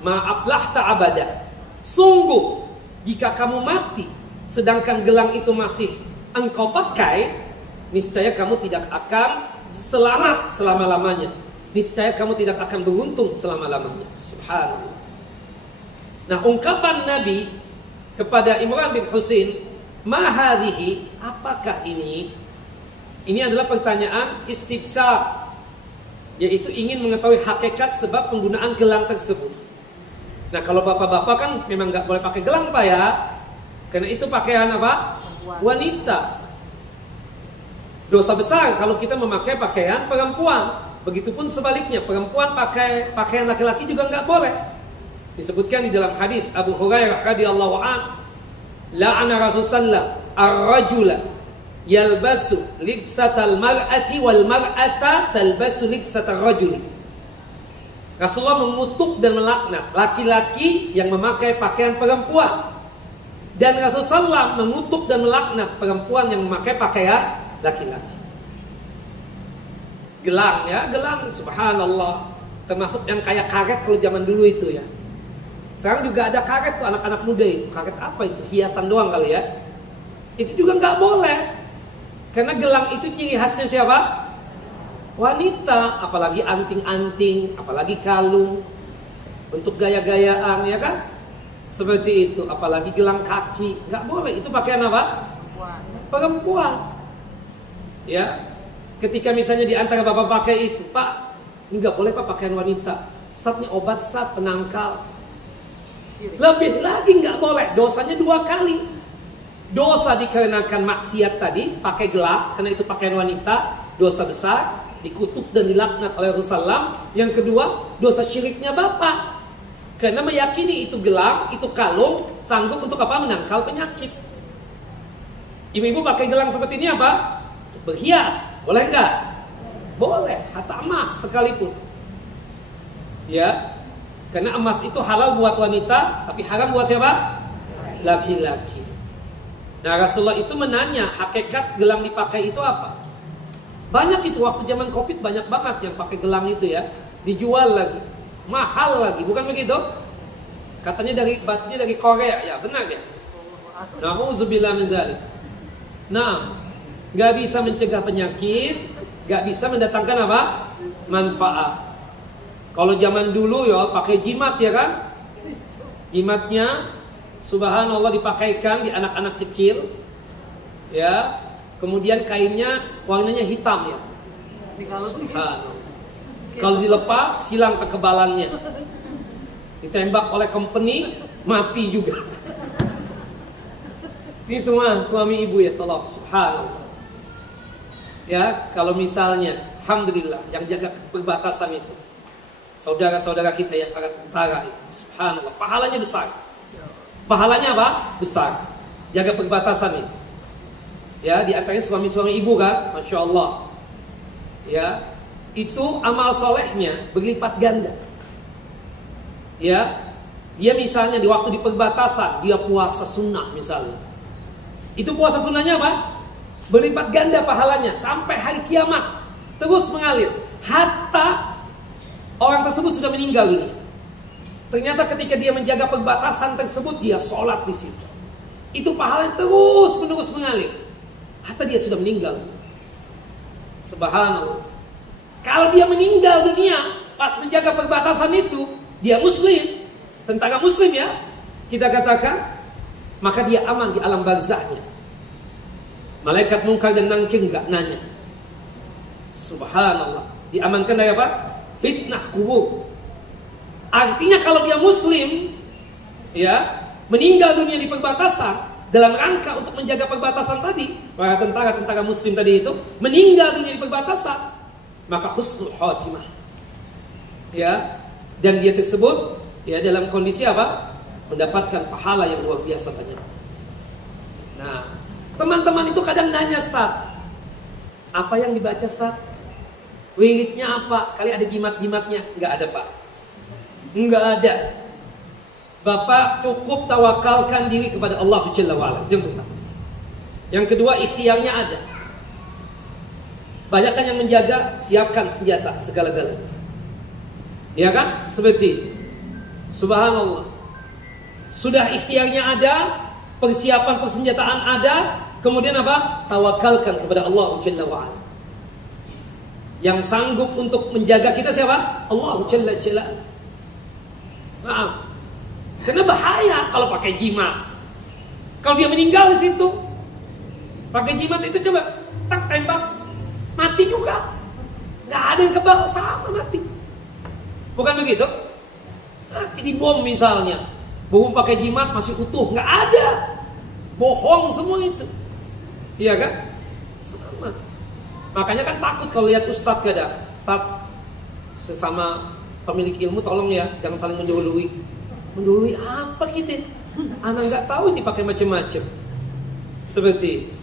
ma ablahta abada. Sungguh jika kamu mati sedangkan gelang itu masih engkau pakai, niscaya kamu tidak akan selamat selama-lamanya. Niscaya kamu tidak akan beruntung selama-lamanya. Subhanallah. Nah, ungkapan Nabi kepada Imran bin Husain, "Ma hadhihi?" Apakah ini? Ini adalah pertanyaan istifsar, yaitu ingin mengetahui hakikat sebab penggunaan gelang tersebut. Nah, kalau bapak-bapak kan memang nggak boleh pakai gelang, Pak ya. Karena itu pakaian apa? Wanita. Dosa besar kalau kita memakai pakaian perempuan. Begitupun sebaliknya, perempuan pakai pakaian laki-laki juga nggak boleh. Disebutkan di dalam hadis Abu Hurairah radhiyallahu anhu, la'ana Rasulullah ar-rajula yalbasu libsatal mar'ati wal mar'ata talbasu libsatal rajuli. Rasulullah mengutuk dan melaknat laki-laki yang memakai pakaian perempuan, dan Rasulullah mengutuk dan melaknat perempuan yang memakai pakaian laki-laki. Gelang ya, gelang subhanallah, termasuk yang kayak karet kalau zaman dulu itu ya. Sekarang juga ada karet tuh anak-anak muda itu. Karet apa itu? Hiasan doang kali ya. Itu juga nggak boleh. Karena gelang itu ciri khasnya siapa? Wanita, apalagi anting-anting, apalagi kalung, untuk gaya-gayaan ya kan? Seperti itu, apalagi gelang kaki, nggak boleh. Itu pakaian apa? Perempuan. Ya, ketika misalnya di antara bapak pakai itu, Pak, ini nggak boleh Pak pakaian wanita. Ustaz, ini obat Ustaz, penangkal. Lebih lagi nggak boleh, dosanya 2 kali. Dosa dikarenakan maksiat tadi, pakai gelang, karena itu pakaian wanita, dosa besar, dikutuk dan dilaknat oleh Rasulullah. Yang kedua, dosa syiriknya bapak, karena meyakini itu gelang, itu kalung, sanggup untuk apa? Menangkal penyakit. Ibu-ibu pakai gelang seperti ini apa? Berhias, boleh nggak? Boleh, harta emas sekalipun. Ya, karena emas itu halal buat wanita, tapi haram buat siapa? Laki-laki. Nah, Rasulullah itu menanya hakikat gelang dipakai itu apa? Banyak itu waktu zaman Covid banyak banget yang pakai gelang itu ya, dijual lagi, mahal lagi, bukan begitu? Katanya batunya dari Korea, ya benar ya? Nauzubillah min dzalik. Nah, nggak bisa mencegah penyakit, nggak bisa mendatangkan apa? Manfaat. Kalau zaman dulu ya pakai jimat ya kan? Jimatnya subhanallah dipakaikan di anak-anak kecil. Ya. Kemudian kainnya warnanya hitam ya. Kalau dilepas hilang kekebalannya. Ditembak oleh company mati juga. Ini semua suami ibu ya, tolong subhanallah. Ya, kalau misalnya alhamdulillah yang jaga perbatasan itu saudara-saudara kita yang para tentara itu, subhanallah, pahalanya besar. Pahalanya apa? Besar. Jaga perbatasan itu. Ya, di antaranya suami-suami ibu kan, masya Allah. Ya, itu amal solehnya berlipat ganda. Ya, dia misalnya di waktu di perbatasan dia puasa sunnah misalnya. Itu puasa sunnahnya apa? Berlipat ganda pahalanya sampai hari kiamat, terus mengalir. Hatta orang tersebut sudah meninggal dunia. Ternyata ketika dia menjaga perbatasan tersebut, dia sholat di situ. Itu pahalanya terus menerus mengalir. Hatta dia sudah meninggal. Subhanallah. Kalau dia meninggal dunia pas menjaga perbatasan itu, dia muslim, tentara muslim ya, kita katakan, maka dia aman di alam barzahnya. Malaikat mungkar dan nangkir enggak nanya. Subhanallah. Diamankan dari apa? Fitnah kubur. Artinya kalau dia muslim, ya, meninggal dunia di perbatasan dalam rangka untuk menjaga perbatasan tadi, para tentara-tentara muslim tadi itu meninggal dunia di perbatasan, maka husnul khotimah. Ya, dan dia tersebut ya dalam kondisi apa? Mendapatkan pahala yang luar biasa banyak. Nah, teman-teman itu kadang nanya, Ustaz, apa yang dibaca Ustaz? Wiridnya apa? Kali ada jimat-jimatnya? Enggak ada, Pak. Enggak ada. Bapak cukup tawakalkan diri kepada Allah Jalla wa'ala. Yang kedua, ikhtiarnya ada. Banyakkan yang menjaga, siapkan senjata segala-galanya. Ya kan? Seperti itu. Subhanallah. Sudah ikhtiarnya ada, persiapan persenjataan ada, kemudian apa? Tawakalkan kepada Allah Jalla wa'ala. Yang sanggup untuk menjaga kita siapa? Allah Jalla Jalla. Nah, karena bahaya kalau pakai jimat. Kalau dia meninggal di situ, pakai jimat itu coba tak tembak, mati juga. Nggak ada yang kebal, sama mati. Bukan begitu? Mati dibom misalnya, bom pakai jimat masih utuh, nggak ada. Bohong semua itu. Iya kan? Sama. Makanya kan takut kalau lihat ustadz kadang. Ustadz sesama pemilik ilmu tolong ya, jangan saling mendahului. Mendahului apa kita? Anak nggak tahu dipakai macam-macam. Seperti itu.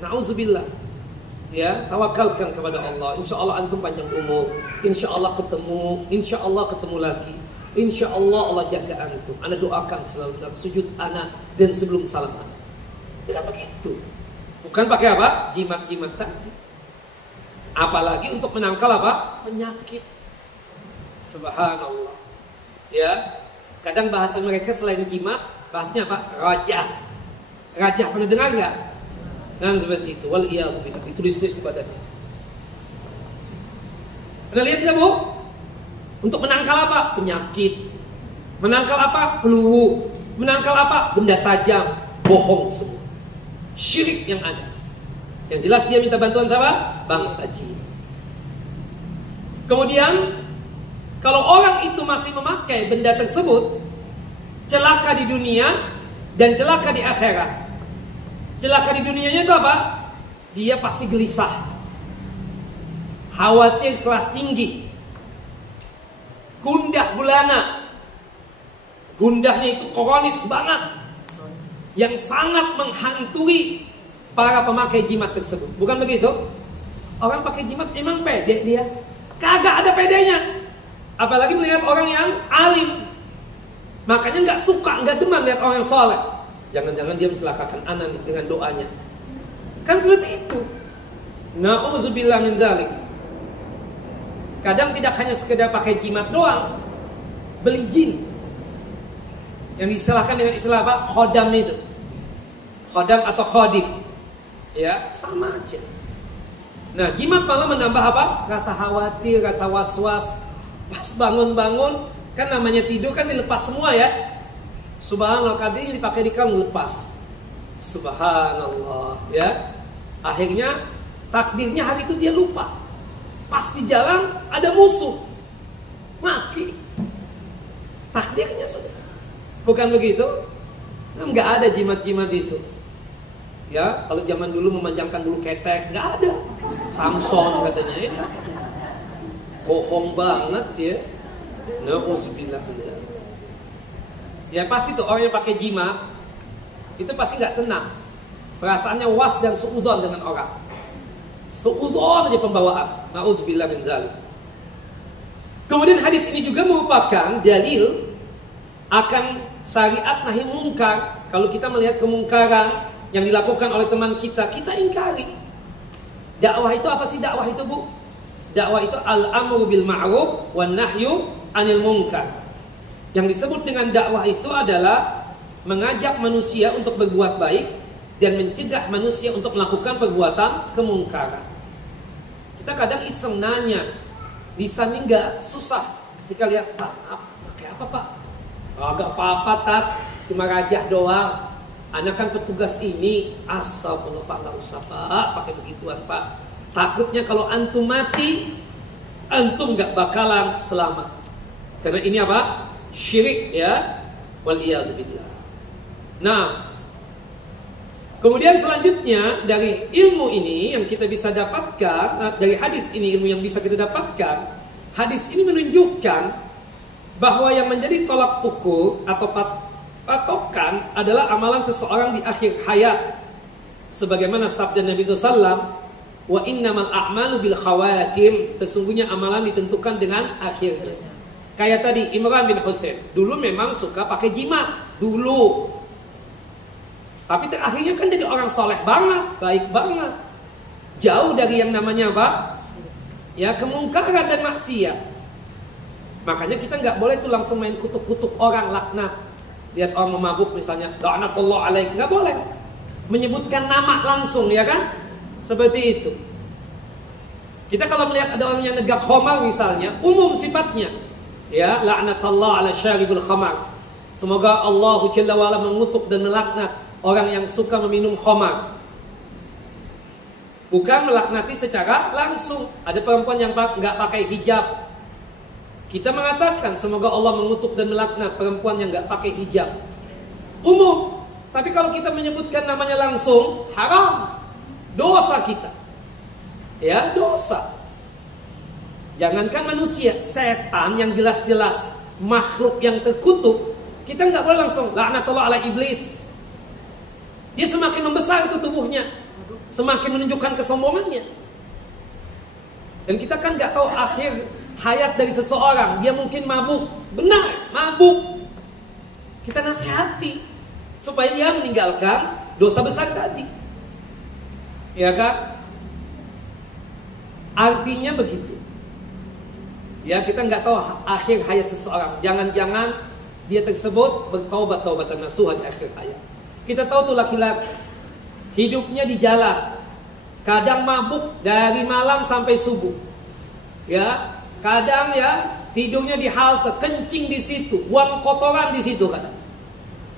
Nauzubillah. Ya, tawakalkan kepada Allah. Insya Allah antum panjang umur. Insya Allah ketemu. Insya Allah ketemu lagi. Insya Allah Allah jaga antum. Ana doakan selalu dalam sujud ana dan sebelum salam ana. Tidak begitu. Bukan pakai apa? Jimat-jimat tadi. Apalagi untuk menangkal apa? Penyakit. Subhanallah. Ya. Kadang bahasa mereka selain jimat, bahasanya apa? Rajah. Rajah pernah dengar enggak? Kan seperti itu. Wal iyadu billah. Ditulis-tulis kepadanya. Pernah lihat enggak, Bu? Untuk menangkal apa? Penyakit. Menangkal apa? Peluru. Menangkal apa? Benda tajam. Bohong semua. Syirik yang ada. Yang jelas dia minta bantuan siapa? Bangsa jin. Kemudian kalau orang itu masih memakai benda tersebut, celaka di dunia dan celaka di akhirat. Celaka di dunianya itu apa? Dia pasti gelisah, khawatir kelas tinggi, gundah gulana. Gundahnya itu kronis banget, yang sangat menghantui para pemakai jimat tersebut. Bukan begitu? Orang pakai jimat memang pede dia. Kagak ada pedenya. Apalagi melihat orang yang alim. Makanya gak suka, gak demen lihat orang yang soleh. Jangan-jangan dia mencelakakan anak dengan doanya. Kan seperti itu. Na'udzubillah min dzalik. Kadang tidak hanya sekedar pakai jimat doang, beli jin. Yang disalahkan dengan istilah apa? Khodam itu. Khodam atau khodim. Ya, sama aja. Nah, jimat malah menambah apa? Rasa khawatir, rasa was-was. Pas bangun-bangun, kan namanya tidur kan dilepas semua ya. Subhanallah, kadang dipakai di kamu lepas. Subhanallah, ya. Akhirnya takdirnya hari itu dia lupa. Pas di jalan ada musuh. Mati. Takdirnya sudah. Bukan begitu? Nggak ada jimat-jimat itu. Ya, kalau zaman dulu memanjangkan bulu ketek, nggak ada. Samson katanya ya. Bohong banget ya. Nauzubillah. Ya pasti tuh orang yang pakai jimat itu pasti nggak tenang. Perasaannya was dan suudzon dengan orang. Suudzon aja pembawaan. Nauzubillah min dzalik. Kemudian hadis ini juga merupakan dalil akan syariat nahi mungkar. Kalau kita melihat kemungkaran yang dilakukan oleh teman kita, kita ingkari. Dakwah itu apa sih dakwah itu, Bu? Dakwah itu al-amru bil ma'ruf wan nahyu 'anil munkar. Yang disebut dengan dakwah itu adalah mengajak manusia untuk berbuat baik dan mencegah manusia untuk melakukan perbuatan kemungkaran. Kita kadang iseng nanya, lisan ini enggak susah ketika lihat, Pak, pakai apa, Pak? Agak apa-apa, Tat, cuma rajah doang. Anak kan petugas ini. Astagfirullah, Pak, enggak usah, Pak, pakai begituan, Pak. Takutnya kalau antum mati, antum enggak bakalan selamat. Karena ini apa? Syirik ya. Waliyadzubillah. Nah, kemudian selanjutnya dari ilmu ini yang kita bisa dapatkan, dari hadis ini ilmu yang bisa kita dapatkan, hadis ini menunjukkan bahwa yang menjadi tolak ukur atau patokan adalah amalan seseorang di akhir hayat. Sebagaimana sabda Nabi SAW, wa innamal a'malu bil khawatim, sesungguhnya amalan ditentukan dengan akhirnya. Kayak tadi Imran bin Husain, dulu memang suka pakai jimat dulu. Tapi terakhirnya kan jadi orang soleh banget, baik banget. Jauh dari yang namanya apa? Ya, kemungkaran dan maksiat. Makanya kita nggak boleh tuh langsung main kutuk-kutuk orang, laknat. Lihat orang memabuk misalnya, la'natullah alaik, nggak boleh. Menyebutkan nama langsung, ya kan? Seperti itu. Kita kalau melihat ada orang yang negak khamar misalnya, umum sifatnya, ya, la'natullah ala syaribul khamar. Semoga Allah Jalla wa ala mengutuk dan melaknat orang yang suka meminum khamar. Bukan melaknati secara langsung. Ada perempuan yang nggak pakai hijab. Kita mengatakan semoga Allah mengutuk dan melaknat perempuan yang nggak pakai hijab. Umum. Tapi kalau kita menyebutkan namanya langsung, haram. Dosa kita. Ya, dosa. Jangankan manusia, setan yang jelas-jelas makhluk yang terkutuk, kita nggak boleh langsung laknatullah ala iblis. Dia semakin membesar itu tubuhnya, semakin menunjukkan kesombongannya. Dan kita kan nggak tahu akhir hayat dari seseorang. Dia mungkin mabuk, benar, mabuk. Kita nasihati supaya dia meninggalkan dosa besar tadi. Ya kan? Artinya begitu. Ya, kita nggak tahu akhir hayat seseorang. Jangan-jangan dia tersebut bertaubat-taubatan nasuha di akhir hayat. Kita tahu tuh laki-laki hidupnya di jalan, kadang mabuk dari malam sampai subuh. Ya, kadang ya tidurnya di halte, kencing di situ, buang kotoran di situ kadang.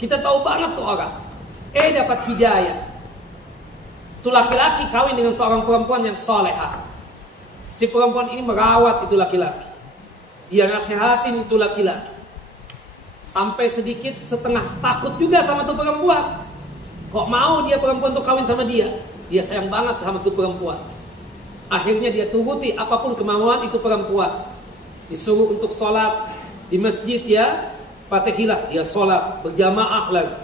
Kita tahu banget tuh orang. Dapat hidayah. Tuh laki-laki kawin dengan seorang perempuan yang salehah. Si perempuan ini merawat itu laki-laki. Dia nasihatin itu laki-laki. Sampai sedikit setengah takut juga sama tuh perempuan. Kok mau dia perempuan tuh kawin sama dia? Dia sayang banget sama tuh perempuan. Akhirnya dia turuti apapun kemauan itu perempuan. Disuruh untuk sholat di masjid ya, Fatihillah, dia sholat berjamaah lagi.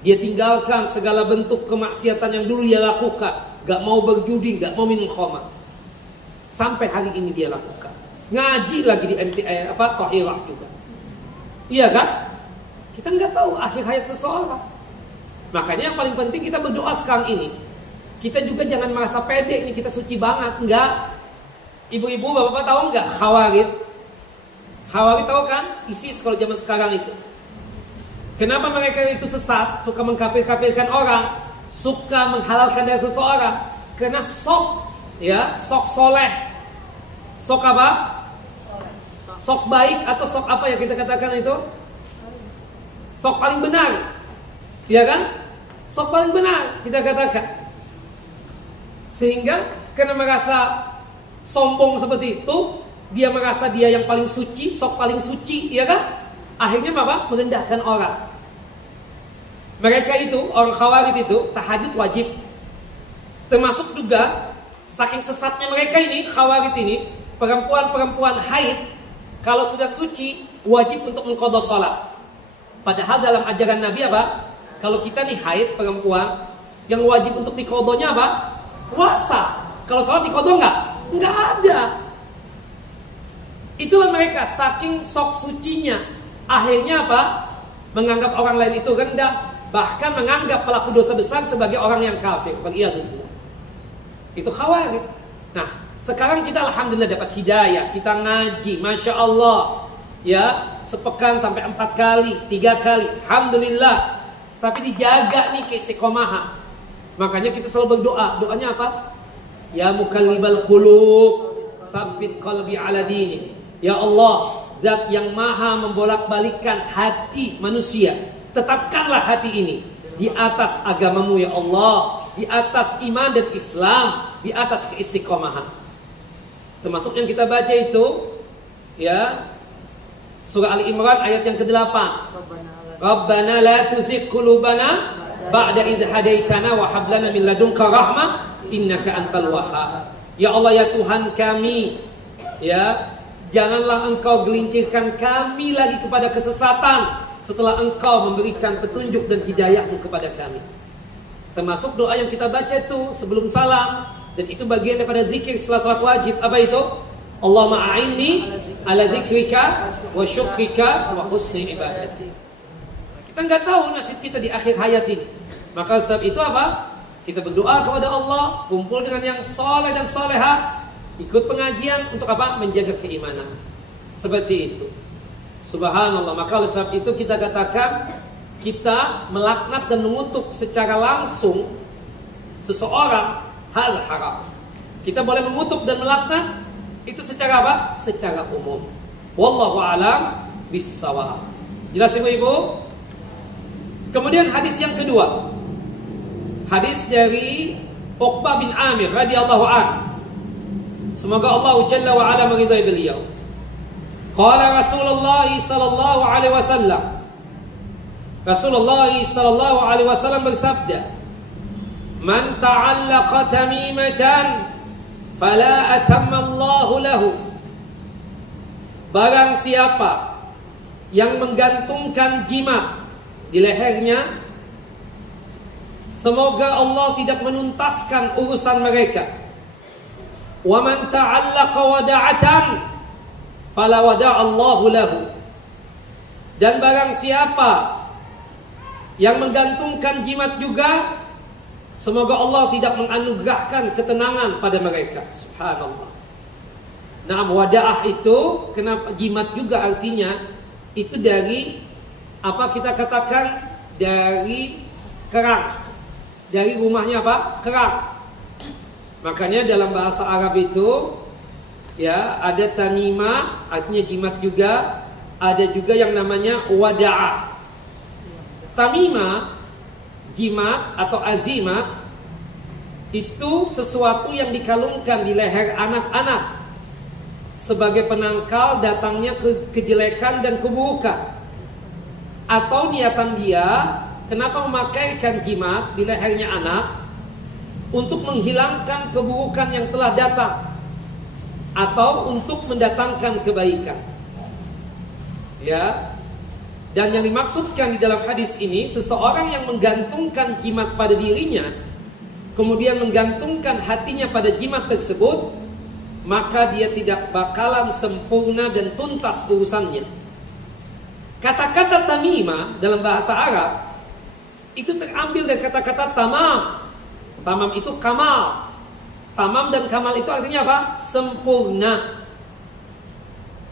Dia tinggalkan segala bentuk kemaksiatan yang dulu dia lakukan. Gak mau berjudi, gak mau minum khamar. Sampai hari ini dia lakukan. Ngaji lagi di Tahirah juga. Iya kan? Kita nggak tahu akhir hayat seseorang. Makanya yang paling penting kita berdoa sekarang ini. Kita juga jangan merasa pede ini kita suci banget. Enggak. Ibu-ibu, bapak-bapak tahu nggak Khawarij? Khawarij tahu kan? ISIS kalau zaman sekarang itu. Kenapa mereka itu sesat? Suka mengkafir-kafirkan orang, suka menghalalkan dari seseorang. Karena sok soleh. Sok apa? Sok baik atau sok apa yang kita katakan itu? Sok paling benar. Iya kan? Sok paling benar kita katakan. Sehingga karena merasa sombong seperti itu, dia merasa dia yang paling suci, sok paling suci, iya kan? Akhirnya apa? Merendahkan orang. Mereka itu, orang Khawarij itu tahajud wajib. Termasuk juga saking sesatnya mereka ini, Khawarij ini, perempuan-perempuan haid kalau sudah suci wajib untuk mengqadha salat. Padahal dalam ajaran Nabi apa? Kalau kita nih haid perempuan, yang wajib untuk diqadhanya apa? Puasa. Kalau salat diqadha enggak? Enggak ada. Itulah mereka saking sok sucinya. Akhirnya apa? Menganggap orang lain itu rendah, bahkan menganggap pelaku dosa besar sebagai orang yang kafir. Waliyadzubillah. Itu Khawarij. Nah, sekarang kita alhamdulillah dapat hidayah, kita ngaji, masya Allah, ya sepekan sampai 4 kali, 3 kali, alhamdulillah. Tapi dijaga nih keistiqomahan. Makanya kita selalu berdoa. Doanya apa? Ya mukallibal qulub, tsabbit qalbi ala dini. Ya Allah, Zat yang maha membolak-balikan hati manusia, tetapkanlah hati ini di atas agamamu ya Allah, di atas iman dan Islam, di atas keistiqomahan. Termasuk yang kita baca itu ya surah Ali Imran ayat yang ke-8. Rabbana la tuzigh qulubana ba'da idh hadaitana wa hab lana min ladunka rahmah innaka antal wahhab. Ya Allah ya Tuhan kami, ya janganlah Engkau gelincirkan kami lagi kepada kesesatan setelah Engkau memberikan petunjuk dan hidayah-Mu kepada kami. Termasuk doa yang kita baca itu sebelum salam, dan itu bagian daripada zikir setelah salat wajib. Apa itu? Allahumma a'inni ala dzikrika wa syukrika wa husni ibadati. Kita nggak tahu nasib kita di akhir hayat ini. Maka sebab itu apa? Kita berdoa kepada Allah, kumpul dengan yang soleh dan solehah, ikut pengajian untuk apa? Menjaga keimanan. Seperti itu. Subhanallah. Maka oleh sebab itu kita katakan, kita melaknat dan mengutuk secara langsung seseorang hal haram. Kita boleh mengutuk dan melaknat itu secara apa? Secara umum. Wallahu a'lam bissawab. Jelas Ibu-ibu? Kemudian hadis yang kedua. Hadis dari Uqbah bin Amir radhiyallahu anhu. Semoga Allah Jalla wa ala meridai beliau. Qala Rasulullah sallallahu alaihi wasallam. Rasulullah sallallahu alaihi wasallam bersabda, "Man ta'allaqa tamimatan fala atamma Allahu lahu." Barang siapa yang menggantungkan jimat di lehernya, semoga Allah tidak menuntaskan urusan mereka. Wa man ta'allaqa wada'atan fala wada'allahu lahu. Dan barang siapa yang menggantungkan jimat juga, semoga Allah tidak menganugerahkan ketenangan pada mereka. Subhanallah. Nah, wada'ah itu kenapa jimat juga artinya itu dari apa kita katakan dari kerang. Dari rumahnya apa? Kerang. Makanya dalam bahasa Arab itu ya ada tamimah artinya jimat juga, ada juga yang namanya wada'ah. Tamimah, jimat atau azimah itu sesuatu yang dikalungkan di leher anak-anak sebagai penangkal datangnya kejelekan dan keburukan. Atau niatan dia kenapa memakaikan jimat di lehernya anak untuk menghilangkan keburukan yang telah datang atau untuk mendatangkan kebaikan. Ya. Dan yang dimaksudkan di dalam hadis ini, seseorang yang menggantungkan jimat pada dirinya, kemudian menggantungkan hatinya pada jimat tersebut, maka dia tidak bakalan sempurna dan tuntas urusannya. Kata-kata tamimah dalam bahasa Arab itu terambil dari kata-kata tamam. Tamam itu kamal. Tamam dan kamal itu artinya apa? Sempurna.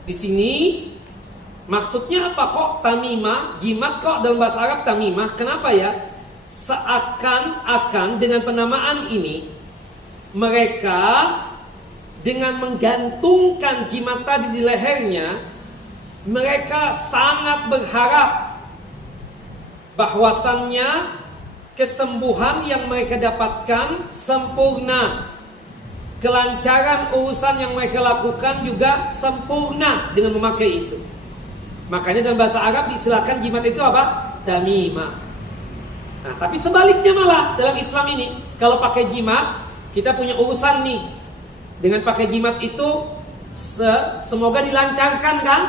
Di sini maksudnya apa kok tamimah? Jimat kok dalam bahasa Arab tamimah? Kenapa ya? Seakan-akan dengan penamaan ini mereka dengan menggantungkan jimat tadi di lehernya, mereka sangat berharap bahwasannya kesembuhan yang mereka dapatkan sempurna. Kelancaran urusan yang mereka lakukan juga sempurna dengan memakai itu. Makanya dalam bahasa Arab disilakan jimat itu apa? Tamimah. Nah, tapi sebaliknya malah dalam Islam ini, kalau pakai jimat, kita punya urusan nih. Dengan pakai jimat itu semoga dilancarkan kan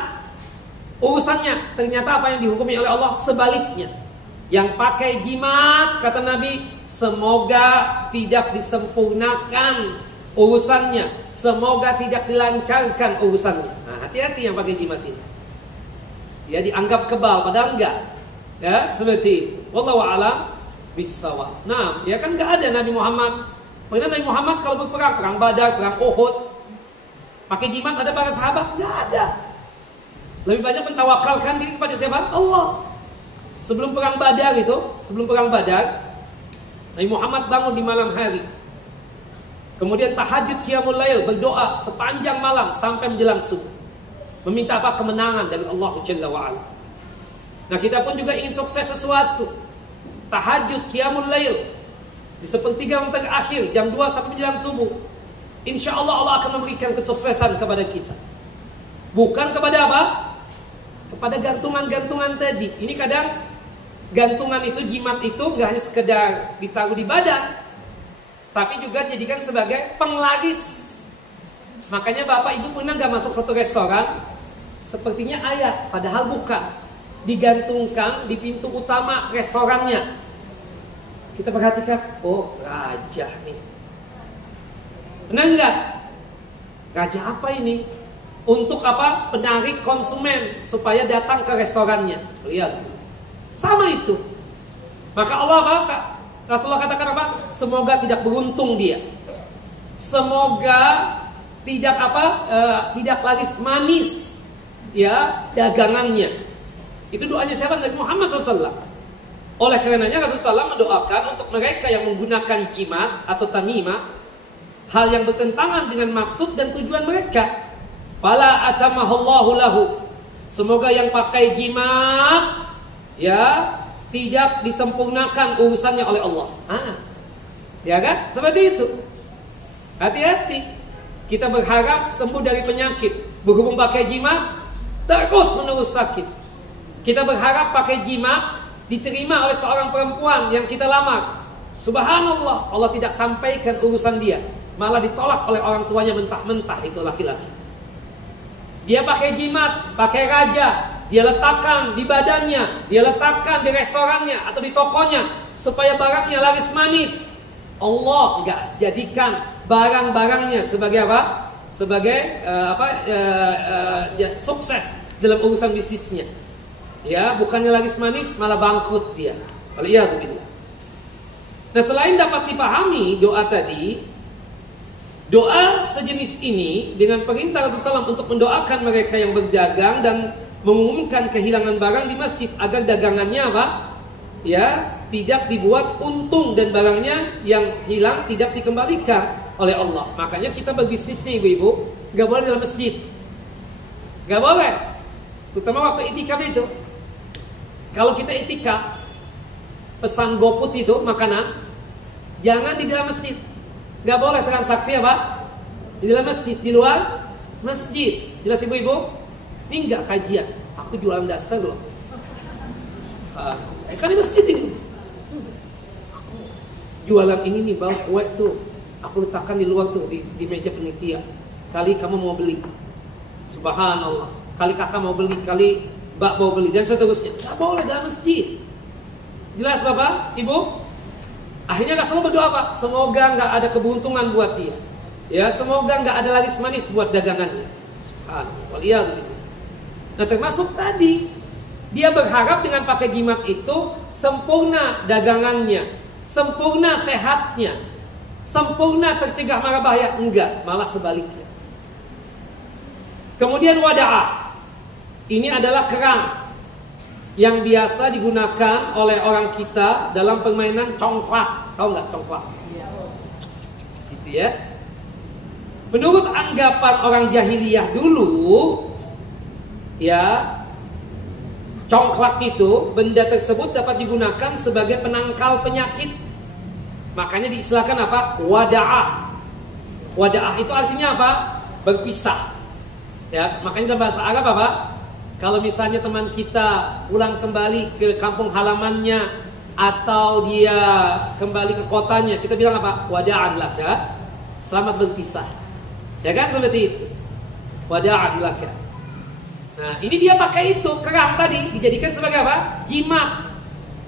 urusannya. Ternyata apa yang dihukumi oleh Allah sebaliknya. Yang pakai jimat kata Nabi, semoga tidak disempurnakan urusannya, semoga tidak dilancarkan urusannya. Nah, hati-hati yang pakai jimat ini. Ya dianggap kebal padahal enggak. Ya, seperti itu. Wallahu a'lam bissawab. Nah, ya kan enggak ada Nabi Muhammad. Pernah Nabi Muhammad kalau berperang, perang Badar, perang Uhud, pakai jimat ada para sahabat? Enggak ada. Lebih banyak mentawakalkan diri kepada siapa? Allah. Sebelum perang Badar itu, Nabi Muhammad bangun di malam hari. Kemudian tahajud qiyamul lail, berdoa sepanjang malam sampai menjelang subuh. Meminta apa? Kemenangan dari Allah Jalla wa ala. Nah, kita pun juga ingin sukses sesuatu. Tahajud qiyamul lail di sepertiga yang terakhir jam 2 sampai menjelang subuh. Insya Allah Allah akan memberikan kesuksesan kepada kita. Bukan kepada apa? Kepada gantungan-gantungan tadi. Ini kadang gantungan itu, jimat itu gak hanya sekedar ditaruh di badan, tapi juga dijadikan sebagai penglaris. Makanya Bapak Ibu pernah gak masuk satu restoran, sepertinya ayat, padahal bukan, digantungkan di pintu utama restorannya. Kita perhatikan, oh raja nih. Benar enggak? Raja apa ini? Untuk apa? Penarik konsumen supaya datang ke restorannya. Lihat. Sama itu. Maka Allah apa? Rasulullah katakan apa? Semoga tidak beruntung dia. Semoga tidak apa? Tidak laris manis ya dagangannya. Itu doanya siapa? Nabi Muhammad SAW. Oleh karenanya Rasulullah mendoakan untuk mereka yang menggunakan jimat atau tamimah hal yang bertentangan dengan maksud dan tujuan mereka. Fala atamahallahu lahu. Semoga yang pakai jimat ya tidak disempurnakan urusannya oleh Allah. Ya kan? Seperti itu. Hati-hati. Kita berharap sembuh dari penyakit. Berhubung pakai jimat, terus menerus sakit. Kita berharap pakai jimat diterima oleh seorang perempuan yang kita lamar. Subhanallah, Allah tidak sampaikan urusan dia, malah ditolak oleh orang tuanya mentah-mentah itu laki-laki. Dia pakai jimat, pakai raja, dia letakkan di badannya, dia letakkan di restorannya atau di tokonya supaya barangnya laris manis. Allah nggak jadikan barang-barangnya sebagai apa? Sebagai sukses dalam urusan bisnisnya. Ya, bukannya laris manis malah bangkrut dia. Waliyadzubillah. Nah, selain dapat dipahami doa tadi, doa sejenis ini dengan perintah Rasulullah SAW untuk mendoakan mereka yang berdagang dan mengumumkan kehilangan barang di masjid agar dagangannya apa? Ya, tidak dibuat untung dan barangnya yang hilang tidak dikembalikan oleh Allah. Makanya kita berbisnis nih ibu-ibu, gak boleh dalam masjid, gak boleh. Terutama waktu itikaf itu. Kalau kita itikaf, pesan GoFood itu makanan, jangan di dalam masjid. Gak boleh transaksi apa? Di dalam masjid, di luar masjid. Jelas ibu-ibu? Ini gak kajian, aku jualan daster loh. Kan di masjid ini. Aku jualan ini nih, bawa kue tuh, aku letakkan di luar tuh, di meja penitia. Kali kamu mau beli, subhanallah. Kali kakak mau beli, kali mbak mau beli, dan seterusnya. Gak boleh dalam masjid. Jelas Bapak, Ibu? Akhirnya gak selalu berdoa Pak, semoga gak ada keberuntungan buat dia. Ya, semoga gak ada laris manis buat dagangannya. Subhanallah. Nah, termasuk tadi dia berharap dengan pakai jimat itu sempurna dagangannya, sempurna sehatnya, sempurna tercegah mara bahaya. Enggak, malah sebaliknya. Kemudian wada'ah. Ini adalah kerang yang biasa digunakan oleh orang kita dalam permainan congklak. Tahu nggak congklak? Gitu ya. Menurut anggapan orang jahiliyah dulu, ya, congklak itu, benda tersebut dapat digunakan sebagai penangkal penyakit. Makanya diistilahkan apa? Wada'ah. Wada'ah itu artinya apa? Berpisah. Ya, makanya dalam bahasa Arab apa? Kalau misalnya teman kita pulang kembali ke kampung halamannya atau dia kembali ke kotanya, kita bilang apa? Wada'an laka, selamat berpisah. Ya kan, seperti itu. Wada'an laka. Nah, ini dia pakai itu, kerang tadi dijadikan sebagai apa? Jimat.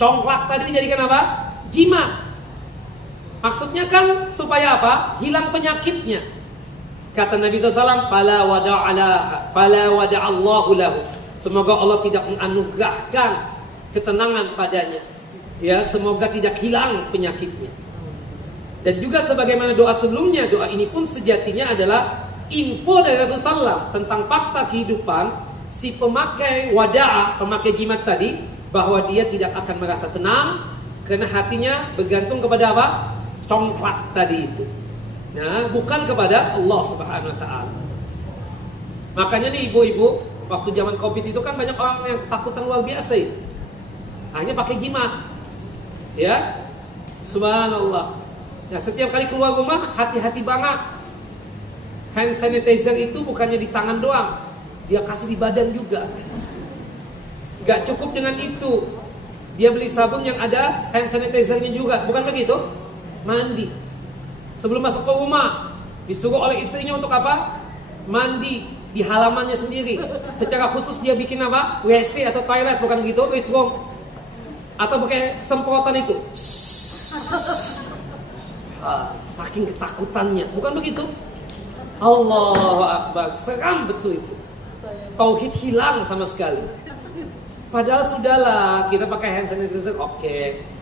Congklak tadi dijadikan apa? Jimat. Maksudnya kan supaya apa? Hilang penyakitnya. Kata Nabi SAW, fala wada'allahu lahu. Semoga Allah tidak menganugerahkan ketenangan padanya. Ya, semoga tidak hilang penyakitnya. Dan juga sebagaimana doa sebelumnya, doa ini pun sejatinya adalah info dari Rasulullah SAW tentang fakta kehidupan si pemakai wada'ah, pemakai jimat tadi, bahwa dia tidak akan merasa tenang karena hatinya bergantung kepada apa? Congklak tadi itu. Nah, bukan kepada Allah Subhanahu wa taala. Makanya nih ibu-ibu, waktu zaman Covid itu kan banyak orang yang ketakutan luar biasa itu. Hanya pakai jimat. Ya. Subhanallah. Nah, setiap kali keluar rumah hati-hati banget. Hand sanitizer itu bukannya di tangan doang, dia kasih di badan juga. Gak cukup dengan itu, dia beli sabun yang ada hand sanitizernya juga. Bukan begitu? Mandi. Sebelum masuk ke rumah, disuruh oleh istrinya untuk apa? Mandi di halamannya sendiri. Secara khusus dia bikin apa? WC atau toilet, bukan gitu, restroom. Atau pakai semprotan itu. Saking ketakutannya, bukan begitu? Allahu Akbar, seram betul itu. Tauhid hilang sama sekali. Padahal sudahlah, kita pakai hand sanitizer, oke.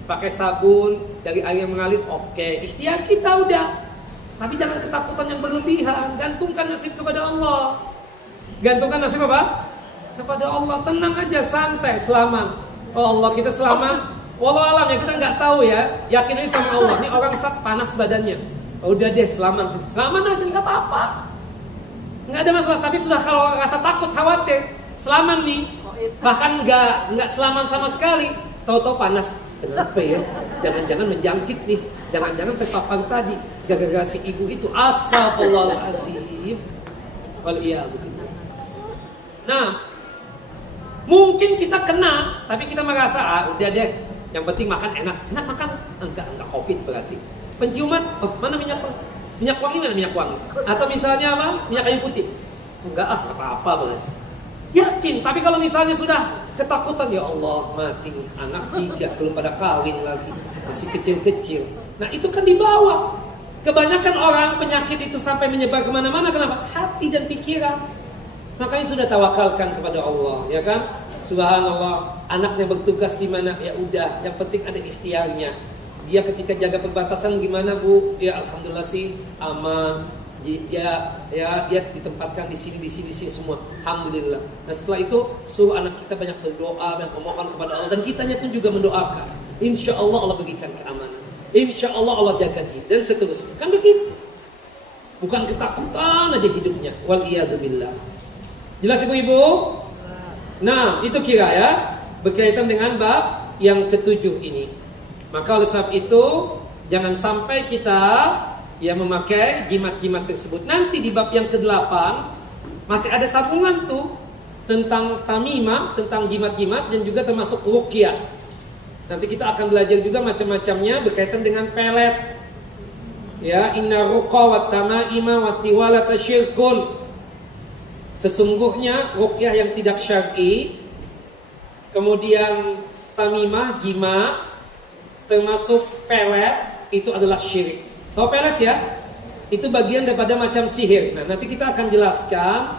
Pakai sabun dari air yang mengalir, oke. Ikhtiar kita udah. Tapi jangan ketakutan yang berlebihan. Gantungkan nasib kepada Allah. Gantungkan nasib apa? Kepada Allah. Tenang aja, santai, selamat. Oh Allah, kita selamat. Wallahu alam ya, kita nggak tahu ya. Yakin aja sama Allah. Ini orang panas badannya. Oh, udah deh, selamat. Selamat aja, nggak apa-apa. Nggak ada masalah. Tapi sudah kalau rasa takut, khawatir, selamat nih. Bahkan nggak selamat sama sekali. Tahu-tahu panas. Kenapa ya? jangan-jangan menjangkit nih, jangan-jangan terpapar tadi gara-gara si ibu itu. Astagfirullahaladzim. Waliyahulillah. Nah, mungkin kita kena, tapi kita merasa udah deh, yang penting makan enak makan, enggak COVID berarti. Penciuman, mana minyak wangi, mana minyak wangi? Atau misalnya apa? Minyak kayu putih. Enggak apa-apa berarti. Yakin, tapi kalau misalnya sudah ketakutan, ya Allah mati nih, anak 3 belum pada kawin lagi, masih kecil-kecil. Nah itu kan dibawa. Kebanyakan orang penyakit itu sampai menyebar kemana-mana. Kenapa? Hati dan pikiran. Makanya sudah tawakalkan kepada Allah, ya kan? Subhanallah, anaknya bertugas di mana, ya udah, yang penting ada ikhtiarnya. Dia ketika jaga perbatasan gimana Bu? Ya alhamdulillah sih aman. Dia ditempatkan di sini semua. Alhamdulillah. Nah setelah itu suruh anak kita banyak berdoa dan memohon kepada Allah, dan kitanya pun juga mendoakan. Insya Allah Allah berikan keamanan. Insya Allah Allah jaga dia dan seterusnya. Kan begitu. Bukan ketakutan aja hidupnya. Waliyadzubillah. Jelas ibu-ibu? Nah itu kira ya berkaitan dengan bab yang ke-7 ini. Maka oleh sebab itu jangan sampai kita memakai jimat-jimat tersebut. Nanti di bab yang ke-8 masih ada sambungan tuh tentang tamimah, tentang jimat-jimat, dan juga termasuk ruqyah. Nanti kita akan belajar juga macam-macamnya berkaitan dengan pelet. Ya, inna ruqa wa tamaima wa tiwalata syirkun. Sesungguhnya ruqyah yang tidak syar'i, kemudian tamimah, jimat, termasuk pelet, itu adalah syirik. Tahu pelet ya? Itu bagian daripada macam sihir. Nah nanti kita akan jelaskan,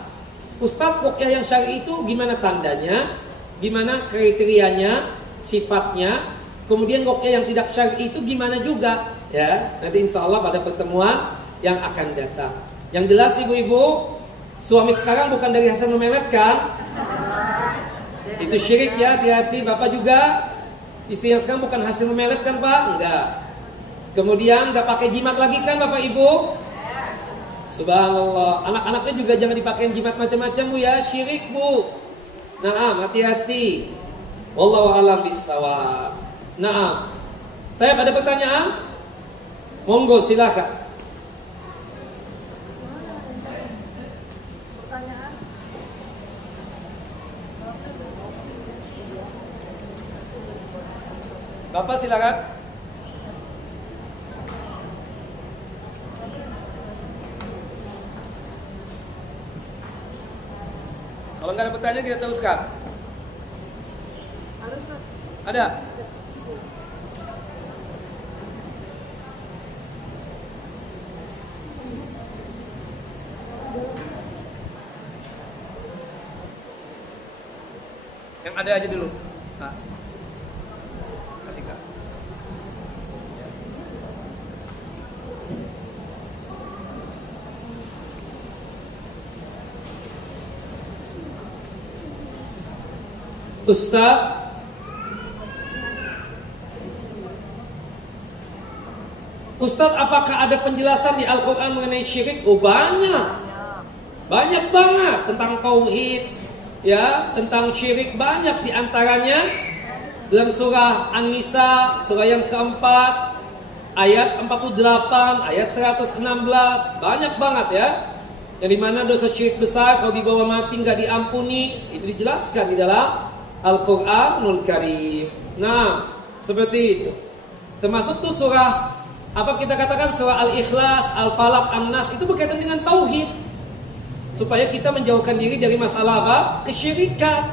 Ustadz, ruqyah yang syar'i itu gimana tandanya, gimana kriterianya, sifatnya. Kemudian ruqyah yang tidak syar'i itu gimana juga, ya. Nanti insya Allah pada pertemuan yang akan datang. Yang jelas ibu-ibu, suami sekarang bukan dari hasil memelet kan? Itu syirik ya, hati-hati. Bapak juga, istri yang sekarang bukan hasil memelet kan Pak? Enggak. Kemudian nggak pakai jimat lagi kan Bapak Ibu? Subhanallah. Anak-anaknya juga jangan dipakai jimat macam-macam Bu ya, syirik Bu. Naam, hati-hati. Wallahu a'lam bishawab. Naam. Ada pertanyaan? Monggo silakan. Bapak silakan. Kalau nggak ada pertanyaan kita teruskan. Ada? Yang ada aja dulu. Nah. Kasih Kak. Ustadz, apakah ada penjelasan di Al-Quran mengenai syirik? Oh banyak banget tentang tauhid, ya, tentang syirik banyak. Diantaranya dalam surah An-Nisa, surah yang keempat, ayat 48, ayat 116, banyak banget ya. Yang dimana dosa syirik besar kalau dibawa mati nggak diampuni, itu dijelaskan di dalam Al-Quranul Karim. Nah, seperti itu. Termasuk tuh surah, apa kita katakan, surah Al-Ikhlas, Al-Falaq, An-Nas, itu berkaitan dengan tauhid. Supaya kita menjauhkan diri dari masalah apa? Kesyirikan.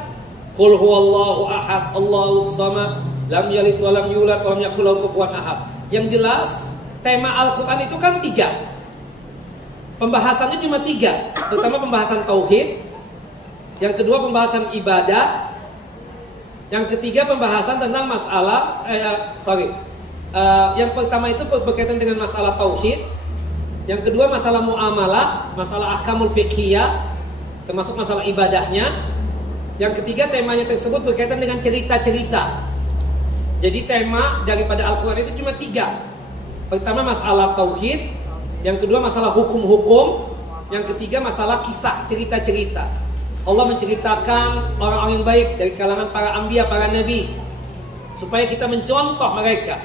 Qul huwallahu ahad, Allahus samad, lam yalid wa lam yulad wa lam yakul lahu kufuwan ahad. Yang jelas, tema Al-Quran itu kan 3. Pembahasannya cuma 3. Pertama pembahasan tauhid, yang kedua pembahasan ibadah, yang ketiga pembahasan tentang masalah yang pertama itu berkaitan dengan masalah tauhid, yang kedua masalah muamalah, masalah ahkamul fiqhiyah, termasuk masalah ibadahnya, yang ketiga temanya tersebut berkaitan dengan cerita-cerita. Jadi tema daripada Al-Quran itu cuma 3. Pertama masalah tauhid, yang kedua masalah hukum-hukum, yang ketiga masalah kisah, cerita-cerita. Allah menceritakan orang-orang yang baik dari kalangan para anbiya, para nabi, supaya kita mencontoh mereka.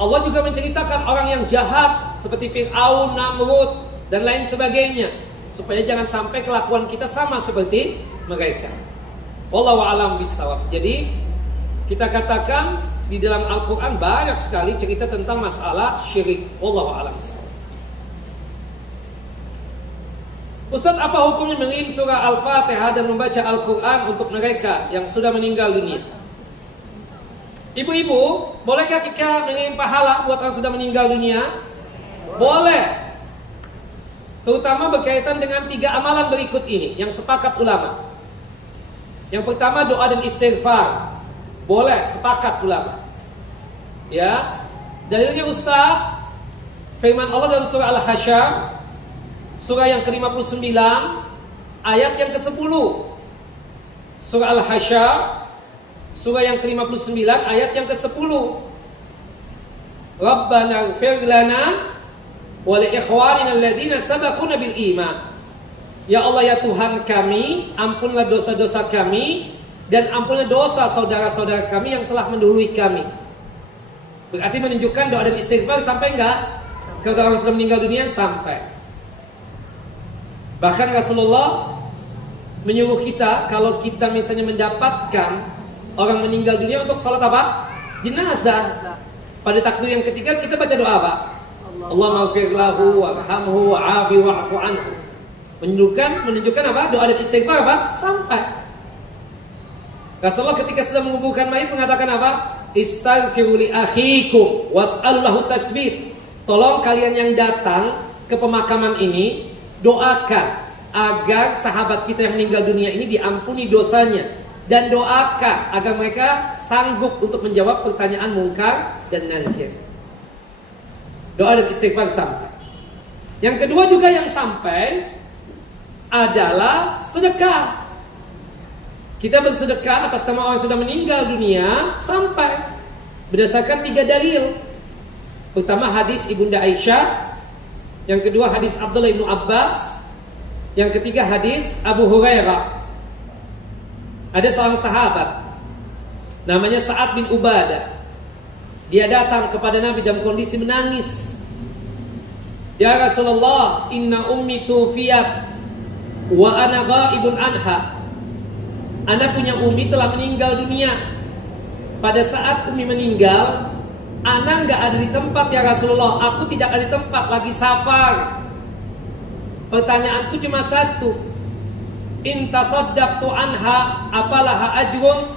Allah juga menceritakan orang yang jahat seperti Fir'aun, Namrud dan lain sebagainya, supaya jangan sampai kelakuan kita sama seperti mereka. Wallahu a'lam bishawab. Jadi kita katakan di dalam Al-Quran banyak sekali cerita tentang masalah syirik. Wallahu a'lam bishawab. Ustaz, apa hukumnya mengirim surah Al-Fatihah dan membaca Al-Quran untuk mereka yang sudah meninggal dunia? Ibu-ibu, bolehkah kita mengirim pahala buat orang sudah meninggal dunia? Boleh. Terutama berkaitan dengan 3 amalan berikut ini yang sepakat ulama. Yang pertama, doa dan istighfar. Boleh, sepakat ulama. Ya. Dalilnya Ustaz, firman Allah dalam surah Al-Hasyr, surah yang ke-59, ayat yang ke-10. Surah Al-Hasyr, surah yang ke-59, ayat yang ke-10. Rabbana ighfir lana wa li ikhwanina alladziina sabaquna bil iman. Ya Allah, ya Tuhan kami, ampunlah dosa-dosa kami dan ampunlah dosa saudara-saudara kami yang telah mendahului kami. Berarti menunjukkan doa dan istighfar sampai enggak? Kalau orang sudah meninggal dunia sampai. Bahkan Rasulullah menyuruh kita kalau kita misalnya mendapatkan orang meninggal dunia untuk salat apa? Jenazah. Pada takbir yang ketiga kita baca doa apa? Allahumma ighfir lahu warhamhu wa'afi wa'fu anhu. Menunjukkan apa? Doa dan istighfar apa? Sampai. Rasulullah ketika sedang menguburkan mayit mengatakan apa? Istaghfiru li akhikum was'alu lahu tasbit. Tolong kalian yang datang ke pemakaman ini doakan agar sahabat kita yang meninggal dunia ini diampuni dosanya. Dan doakan agar mereka sanggup untuk menjawab pertanyaan mungkar dan nakir. Doa dan istighfar sampai. Yang kedua juga yang sampai adalah sedekah. Kita bersedekah atas nama orang yang sudah meninggal dunia sampai. Berdasarkan 3 dalil. Pertama hadis Ibunda Aisyah. Yang kedua hadis Abdullah bin Abbas. Yang ketiga hadis Abu Hurairah. Ada seorang sahabat namanya Sa'ad bin Ubadah. Dia datang kepada Nabi dalam kondisi menangis. Ya Rasulullah, inna ummi tufiyat wa ana ghaibun anha. Ana punya ummi telah meninggal dunia. Pada saat ummi meninggal, ana enggak ada di tempat ya Rasulullah. Aku tidak ada di tempat, lagi safar. Pertanyaanku cuma satu. In tasaddaqtu anha apalaha ajrun?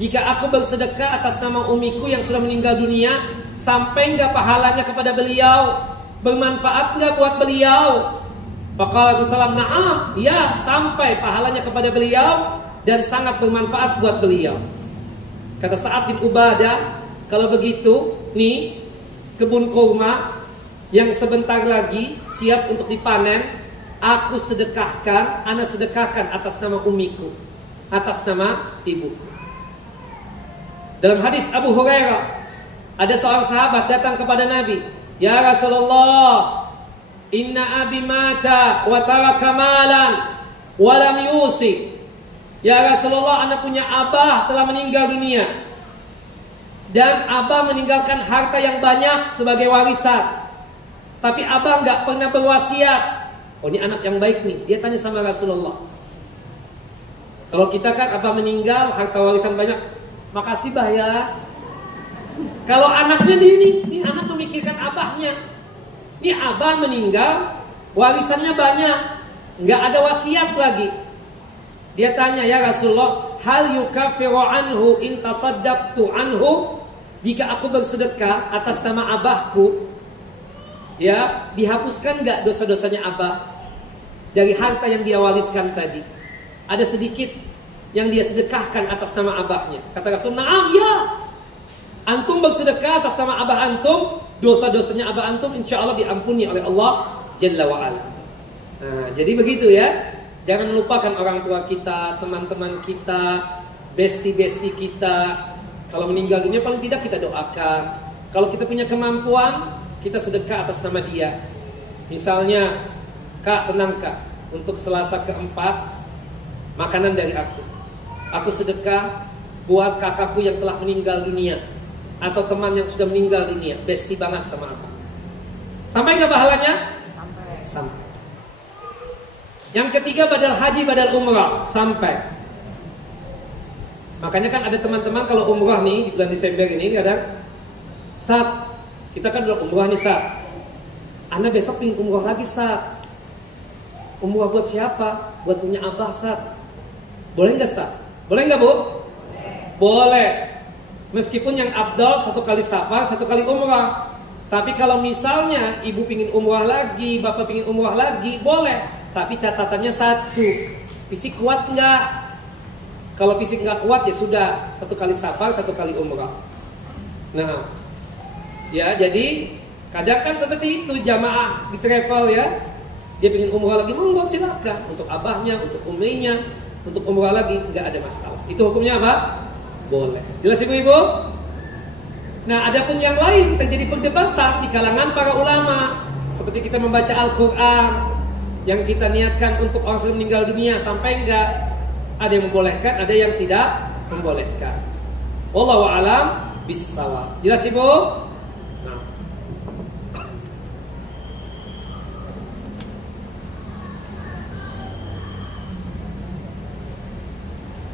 Jika aku bersedekah atas nama umiku yang sudah meninggal dunia, sampai enggak pahalanya kepada beliau? Bermanfaat enggak buat beliau? Maka Rasulullah na'am, ya, sampai pahalanya kepada beliau dan sangat bermanfaat buat beliau. Kata Sa'ad bin Ubadah, kalau begitu nih kebun kurma yang sebentar lagi siap untuk dipanen, aku sedekahkan, anak sedekahkan atas nama umiku, atas nama ibuku. Dalam hadis Abu Hurairah, ada seorang sahabat datang kepada Nabi, ya Rasulullah, inna abi mata wa taraka malan wa lam yusi. Ya Rasulullah, anak punya abah telah meninggal dunia dan abah meninggalkan harta yang banyak sebagai warisan, tapi abah enggak pernah berwasiat. Oh, ini anak yang baik nih. Dia tanya sama Rasulullah. Kalau kita kan abah meninggal, harta warisan banyak, makasih bah ya. Kalau anaknya ini anak memikirkan abahnya. Ini abah meninggal, warisannya banyak, nggak ada wasiat lagi. Dia tanya, ya Rasulullah, hal yukafiru anhu in tasaddaqtu anhu? Jika aku bersedekah atas nama abahku, ya, dihapuskan gak dosa-dosanya abah dari harta yang dia wariskan tadi? Ada sedikit yang dia sedekahkan atas nama abahnya. Kata Rasul, na'am ya. Antum bersedekah atas nama abah antum, dosa-dosanya abah antum insya Allah diampuni oleh Allah Jalla wa'ala. Nah, jadi begitu ya. Jangan lupakan orang tua kita, teman-teman kita, besti-besti kita. Kalau meninggal dunia paling tidak kita doakan. Kalau kita punya kemampuan, kita sedekah atas nama dia. Misalnya, Kak, tenang Kak, untuk Selasa keempat makanan dari aku sedekah buat kakakku yang telah meninggal dunia. atau teman yang sudah meninggal dunia, bestie banget sama aku. Sampai nggak pahalanya? Sampai. Yang ketiga badal haji, badal umrah, sampai. Makanya kan ada teman-teman kalau umrah nih di bulan Desember ini kadang, Ustaz, kita kan udah umrah nih Ustaz. Ana besok pengen umrah lagi Ustaz. Umrah buat siapa? Buat punya abah Ustaz. Boleh nggak Ustaz? Boleh nggak Bu? Boleh. Meskipun yang abdal 1 kali safar, 1 kali umrah. Tapi kalau misalnya ibu pingin umrah lagi, bapak pingin umrah lagi, boleh. Tapi catatannya 1, fisik kuat nggak? Kalau fisik nggak kuat ya sudah 1 kali safar, 1 kali umrah. Nah, ya jadi kadang kan seperti itu jamaah di travel ya. Dia pingin umrah lagi, monggo silakan. Untuk abahnya, untuk uminya, untuk umrah lagi nggak ada masalah. Itu hukumnya apa? Boleh. Jelas ibu-ibu? Nah, adapun yang lain terjadi perdebatan di kalangan para ulama. Seperti kita membaca Al-Quran yang kita niatkan untuk orang yang meninggal dunia, sampai enggak? Ada yang membolehkan, ada yang tidak membolehkan. Wallahu a'lam bissawab. Jelas ibu? Nah.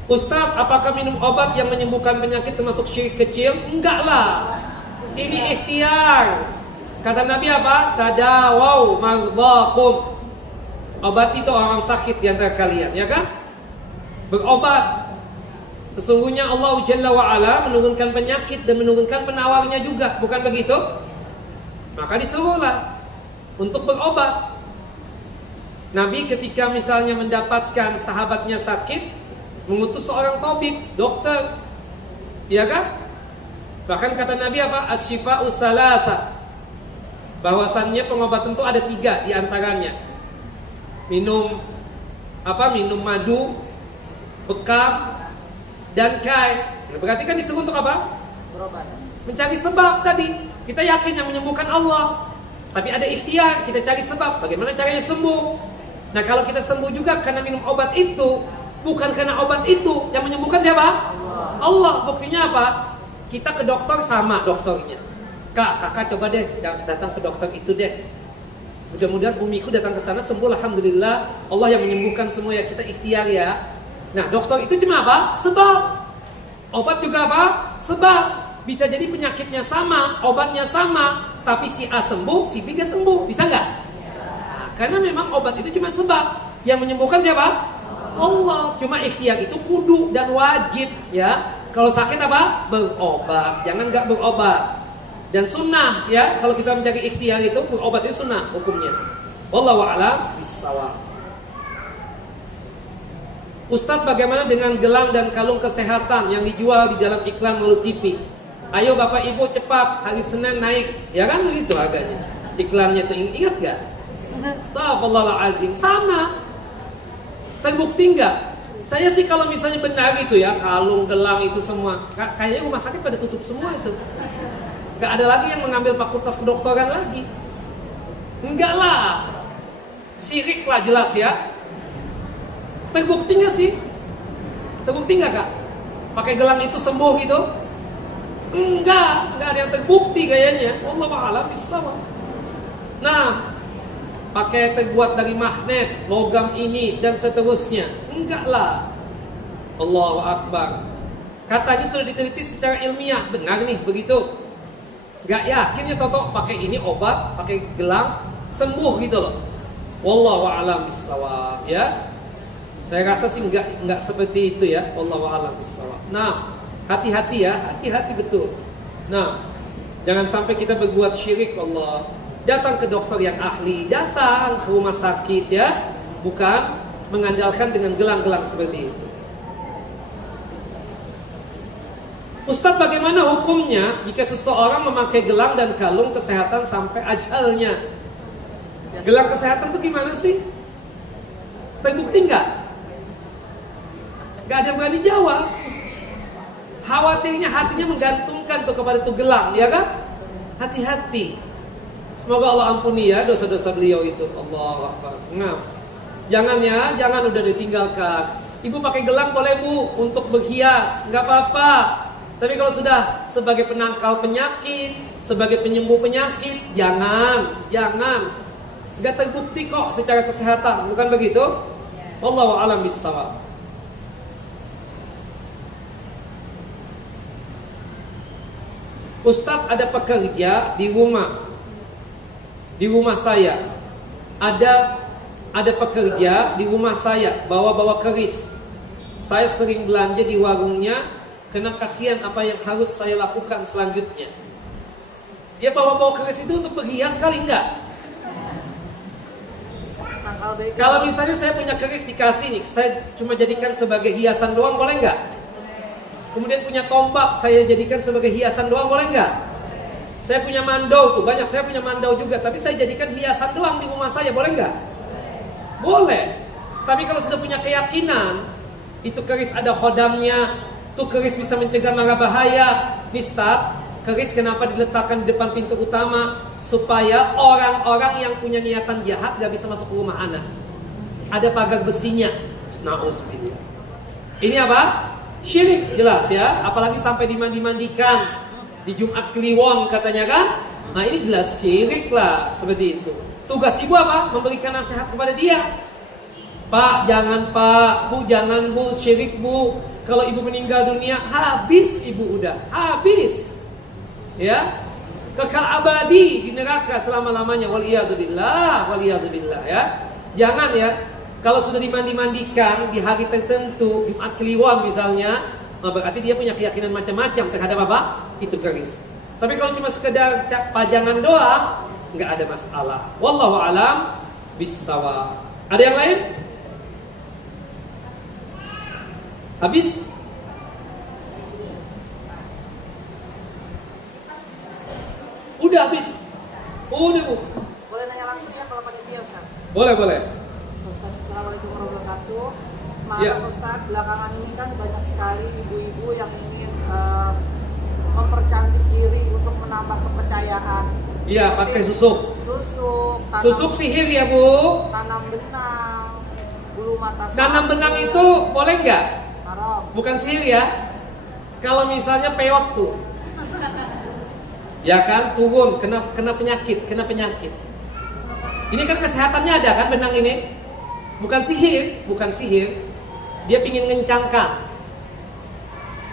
Ustaz, apakah minum obat yang menyembuhkan penyakit termasuk syirik kecil? Enggak lah. Ini ikhtiar. Kata Nabi apa? Tadawau mardhakum. Obat itu orang sakit di antara kalian, ya kan? Berobat. Sesungguhnya Allah Jalla wa'ala menurunkan penyakit dan menurunkan penawarnya juga. Bukan begitu? Maka disuruhlah untuk berobat. Nabi ketika misalnya mendapatkan sahabatnya sakit, mengutus seorang tabib, dokter, ya kan? Bahkan kata Nabi apa? Asy-syifa'us salasa. Bahwasannya pengobatan itu ada 3 di antaranya. Minum madu, bekam, dan kai. Nah, berarti kan disuruh untuk apa? Berobat. Mencari sebab tadi. Kita yakin yang menyembuhkan Allah, tapi ada ikhtiar, kita cari sebab. Bagaimana caranya sembuh? Nah, kalau kita sembuh juga karena minum obat itu, bukan karena obat itu, yang menyembuhkan siapa? Allah. Buktinya apa? Kita ke dokter sama dokternya. Kakak coba deh datang ke dokter itu deh. Mudah-mudahan umiku datang ke sana sembuh, alhamdulillah. Allah yang menyembuhkan semua ya, kita ikhtiar ya. Nah, dokter itu cuma apa? Sebab. Obat juga apa? Sebab. Bisa jadi penyakitnya sama, obatnya sama, tapi si A sembuh, si B gak sembuh. Bisa nggak? Nah, karena memang obat itu cuma sebab. Yang menyembuhkan siapa? Allah. Cuma ikhtiar itu kudu dan wajib ya. Kalau sakit apa? Berobat. Jangan nggak berobat. Dan sunnah ya. Kalau kita mencari ikhtiar itu, berobat itu sunnah hukumnya. Wallahu a'lam bissawab. Ustadz, bagaimana dengan gelang dan kalung kesehatan yang dijual di dalam iklan melalui TV? Ayo Bapak Ibu cepat, hari Senin naik. Ya kan begitu harganya. Iklannya itu ingat gak? Astagfirullahaladzim. Sama. Terbukti enggak? Saya sih kalau misalnya benar gitu ya, kalung, gelang itu semua, kayaknya rumah sakit pada tutup semua itu. Gak ada lagi yang mengambil fakultas kedokteran lagi. Enggak lah. Syirik lah jelas ya. Terbukti enggak sih? Terbukti enggak Kak? Pakai gelang itu sembuh gitu? Enggak ada yang terbukti kayaknya. Wallahu a'lam bissawab. Nah, pakai terbuat dari magnet, logam ini dan seterusnya. Enggak lah. Allahu Akbar. Katanya sudah diteliti secara ilmiah. Benar nih begitu. Gak yakin ya Toto pakai ini obat, pakai gelang sembuh gitu loh. Wallahu a'lam bissawab ya. Saya rasa sih enggak seperti itu ya. Wallahu a'lam bissawab. Nah, hati-hati ya, hati-hati betul. Nah, jangan sampai kita berbuat syirik Allah. Datang ke dokter yang ahli, datang ke rumah sakit ya, bukan mengandalkan dengan gelang-gelang seperti itu. Ustadz, bagaimana hukumnya jika seseorang memakai gelang dan kalung kesehatan sampai ajalnya? Gelang kesehatan itu gimana sih? Terbukti enggak? Gak ada yang berani jawab. Khawatirnya hatinya menggantungkan tuh kepada itu gelang, ya kan? Hati-hati. Semoga Allah ampuni ya dosa-dosa beliau itu. Allah Akbar. Nah, jangan ya, udah ditinggalkan. Ibu pakai gelang boleh Bu untuk berhias, nggak apa-apa. Tapi kalau sudah sebagai penangkal penyakit, sebagai penyembuh penyakit, jangan. Nggak terbukti kok secara kesehatan, bukan begitu? Wallahu a'lam bishawab. Ustadz, ada pekerja di rumah saya. Ada pekerja di rumah saya bawa keris. Saya sering belanja di warungnya karena kasihan apa yang harus saya lakukan selanjutnya. Dia bawa keris itu untuk berhias kali enggak? Kalau misalnya saya punya keris dikasih nih, saya cuma jadikan sebagai hiasan doang, boleh enggak? Kemudian punya tombak, saya jadikan sebagai hiasan doang, boleh enggak? Saya punya mandau tuh, banyak saya punya mandau juga, tapi saya jadikan hiasan doang di rumah saya, boleh enggak? Boleh. Tapi kalau sudah punya keyakinan itu keris ada khodamnya, tuh keris bisa mencegah mara bahaya. Ustaz, keris kenapa diletakkan di depan pintu utama? Supaya orang-orang yang punya niatan jahat gak bisa masuk ke rumah anak. Ada pagar besinya. Na'udzubillah. Ini apa? Syirik, jelas ya. Apalagi sampai dimandi-mandikan di Jumat Kliwon katanya kan. Nah ini jelas syirik lah, seperti itu. Tugas ibu apa? Memberikan nasihat kepada dia. Pak, jangan pak, bu, jangan bu, syirik bu. Kalau ibu meninggal dunia, habis ibu udah, habis. Ya, kekal abadi di neraka selama-lamanya. Waliyadzubillah ya. Jangan ya. Kalau sudah dimandi-mandikan di hari tertentu, Jumat Kliwon misalnya, berarti dia punya keyakinan macam-macam terhadap apa? Itu keris. Tapi kalau cuma sekedar pajangan doang, nggak ada masalah. Wallahu alam bissawab. Ada yang lain? Habis? Udah habis? Udah bu. Boleh nanya langsung ya kalau pakai dia Ustaz? Boleh. Ustaz, Assalamualaikum warahmatullahi wabarakatuh. Maaf Ya. Ustaz, belakangan ini kan banyak sekali ibu-ibu yang ingin mempercantik diri untuk menambah kepercayaan. Iya, pakai susuk. Susuk sihir ya bu. Tanam benang, bulu mata. Tanam benang itu boleh nggak? Haram. Bukan sihir ya. Kalau misalnya peot tuh, ya kan, turun, kena penyakit. Ini kan kesehatannya ada kan benang ini? Bukan sihir. Dia pingin ngencangkan.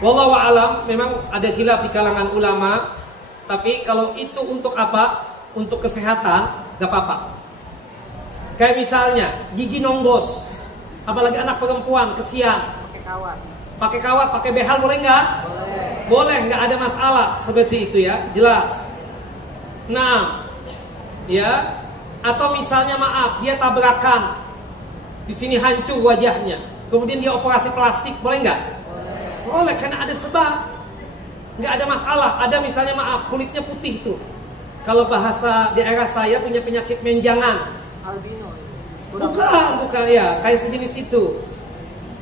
Wallahu a'lam, memang ada khilaf di kalangan ulama. Tapi kalau itu untuk apa? Untuk kesehatan, gak apa-apa. Kayak misalnya gigi nonggos, apalagi anak perempuan kesian. Pakai kawat, pakai behal boleh nggak? Boleh, nggak ada masalah seperti itu ya, jelas. Nah, ya, atau misalnya maaf, dia tabrakan, di sini hancur wajahnya, kemudian dia operasi plastik, boleh nggak? Boleh, karena ada sebab, nggak ada masalah. Ada misalnya maaf, kulitnya putih tuh. Kalau bahasa daerah saya punya penyakit menjangan. Albino. Bukan ya, kayak sejenis itu.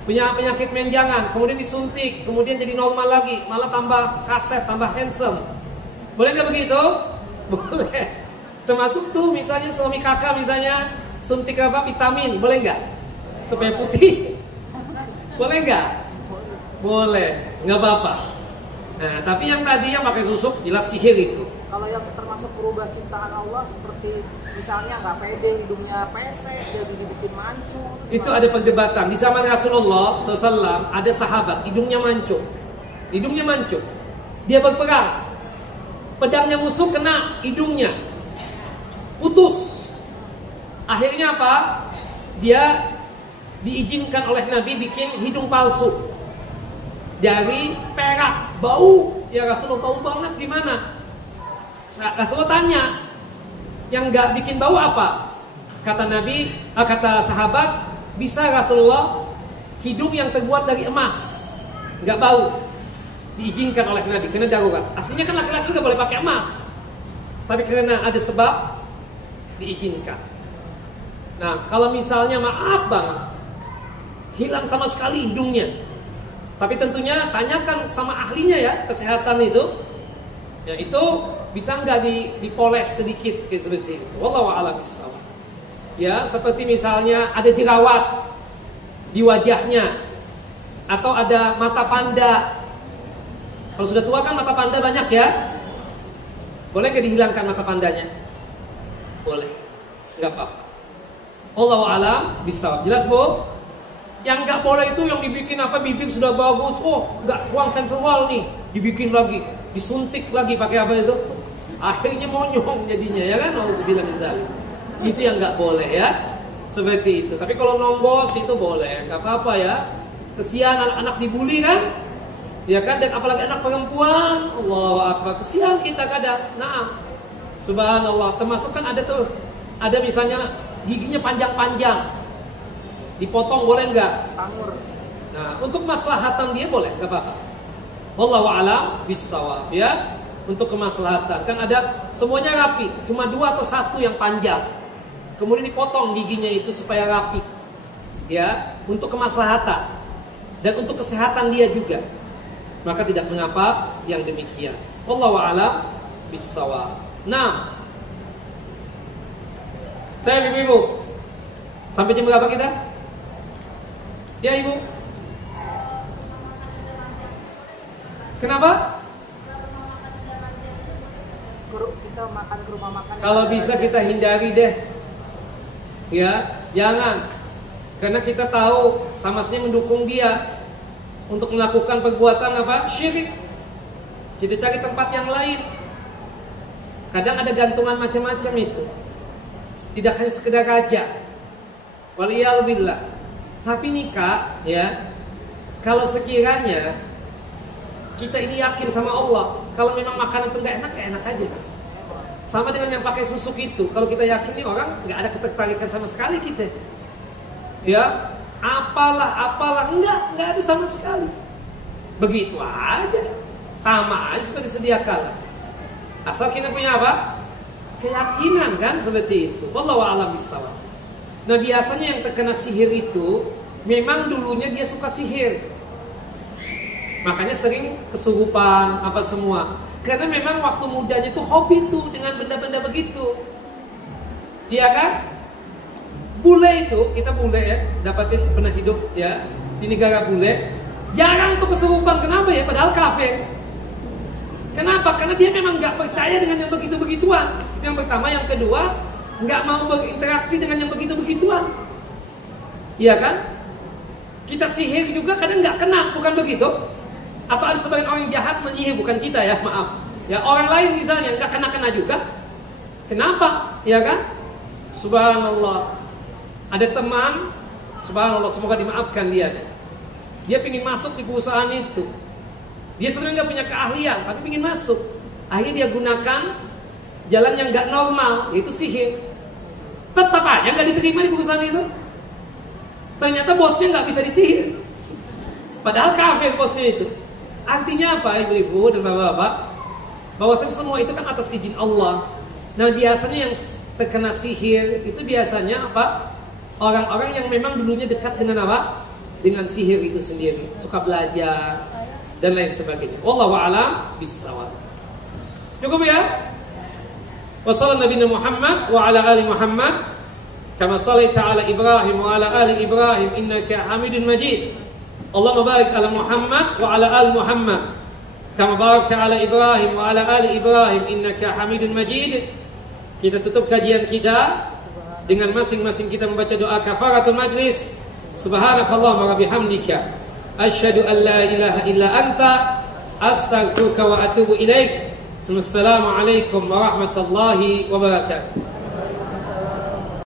Punya penyakit menjangan, kemudian disuntik, kemudian jadi normal lagi, malah tambah kaset, tambah handsome. Boleh nggak begitu? Boleh. Termasuk tuh misalnya suami kakak misalnya suntik apa vitamin, boleh nggak? Supaya putih. Boleh nggak? Boleh, nggak apa-apa. Nah, tapi yang tadi yang pakai susuk jelas sihir itu. Kalau yang termasuk berubah ciptaan Allah seperti misalnya nggak pede, hidungnya pesek, jadi dibikin mancung. Itu ada perdebatan. Di zaman Rasulullah SAW ada sahabat hidungnya mancung. Dia berperang. Pedangnya musuh kena hidungnya, putus. Akhirnya apa? Dia diizinkan oleh Nabi bikin hidung palsu dari perak, bau. Ya Rasulullah, bau banget gimana? Rasulullah tanya, yang nggak bikin bau apa? Kata Nabi, kata sahabat, bisa Rasulullah hidung yang terbuat dari emas, nggak bau. Diizinkan oleh Nabi, karena darurat. Aslinya kan laki-laki nggak boleh pakai emas, tapi karena ada sebab diizinkan. Nah, kalau misalnya maaf banget, hilang sama sekali hidungnya, tapi tentunya tanyakan sama ahlinya ya, kesehatan itu. Ya itu bisa nggak dipoles sedikit kayak seperti itu. Wallahu a'lam bishawab. Ya, seperti misalnya ada jerawat di wajahnya atau ada mata panda. Kalau sudah tua kan mata panda banyak ya. Boleh nggak dihilangkan mata pandanya? Boleh, nggak apa-apa. Allahu a'lam bishawab. Jelas Bu? Yang nggak boleh itu yang dibikin apa, bibir sudah bagus, oh nggak kurang sensual nih, dibikin lagi, disuntik lagi pakai apa itu? Akhirnya monyong jadinya ya kan? Nauzubillah min dzalik. Itu yang nggak boleh ya. Seperti itu. Tapi kalau nombos itu boleh, nggak apa-apa ya. Kesian anak-anak dibully kan? Ya kan, dan apalagi anak perempuan, Allahu akbar, kesian kita kadang. Nah, subhanallah, termasuk kan ada tuh, ada misalnya giginya panjang-panjang, dipotong boleh nggak? Tangur. Nah, untuk maslahatan dia boleh, nggak apa-apa. Wallahu a'lam bishawab ya. Untuk kemaslahatan kan ada semuanya rapi, cuma 2 atau 1 yang panjang, kemudian dipotong giginya itu supaya rapi, ya, untuk kemaslahatan dan untuk kesehatan dia juga. Maka tidak mengapa yang demikian. Wallahu a'lam bishawab. Nah, saya ibu-ibu, sampai jam berapa kita? Ya ibu. Kenapa? Kita makan ke rumah makan. Kalau bisa kita hindari deh. Ya, jangan. Karena kita tahu sama-sama mendukung dia untuk melakukan perbuatan apa? Syirik. Kita cari tempat yang lain. Kadang ada gantungan macam-macam itu. Tidak hanya sekedar raja. Waliyalbillah. Tapi nikah, ya, kalau sekiranya kita ini yakin sama Allah, kalau memang makanan itu nggak enak aja. Sama dengan yang pakai susuk itu. Kalau kita yakin nih orang nggak ada ketertarikan sama sekali kita. Ya, apalah, nggak ada sama sekali. Begitu aja, sama aja seperti sedia kala. Asal kita punya apa? Keyakinan kan seperti itu. Wallahu a'lam bishawab. Nah, biasanya yang terkena sihir itu memang dulunya dia suka sihir. Makanya sering kesurupan apa semua. Karena memang waktu mudanya itu hobi tuh dengan benda-benda begitu. Iya kan? Bule itu, kita bule ya, dapatin pernah hidup ya di negara bule. Jarang tuh kesurupan, kenapa ya? Padahal kafir. Kenapa? Karena dia memang nggak percaya dengan yang begitu-begituan. Itu yang pertama. Yang kedua, nggak mau berinteraksi dengan yang begitu-begituan. Iya kan? Kita sihir juga kadang nggak kena, bukan begitu? Atau ada sebagian orang yang jahat menyihir, bukan kita ya, maaf. Ya orang lain misalnya nggak kena juga. Kenapa? Ya kan? Subhanallah. Ada teman, subhanallah, semoga dimaafkan dia. Dia pingin masuk di perusahaan itu. Dia sebenarnya nggak punya keahlian, tapi pingin masuk. Akhirnya dia gunakan jalan yang nggak normal, yaitu sihir. Tetap aja nggak diterima di perusahaan itu. Ternyata bosnya nggak bisa disihir. Padahal kafir bosnya itu. Artinya apa, ibu-ibu dan bapak-bapak? Bahwasanya semua itu kan atas izin Allah. Nah, biasanya yang terkena sihir itu biasanya apa? Orang-orang yang memang dulunya dekat dengan apa? Dengan sihir itu sendiri, suka belajar dan lain sebagainya. Wallahu a'lam bishawab. Cukup ya? Wassallallahu nabiyana Muhammad wa ala ali Muhammad kama shallaita ala Ibrahim wa ala ali Ibrahim innaka Hamidun Majid. Allahumma barik ala Muhammad wa ala ali Muhammad kama barakta ala Ibrahim wa ala ali Ibrahim innaka Hamidun Majid. Kita tutup kajian kita dengan masing-masing kita membaca doa kafaratul majlis. Subhanakallahumma wa bihamdika asyhadu an la ilaha illa anta astaghfiruka wa atubu ilaik. Assalamualaikum warahmatullahi wabarakatuh.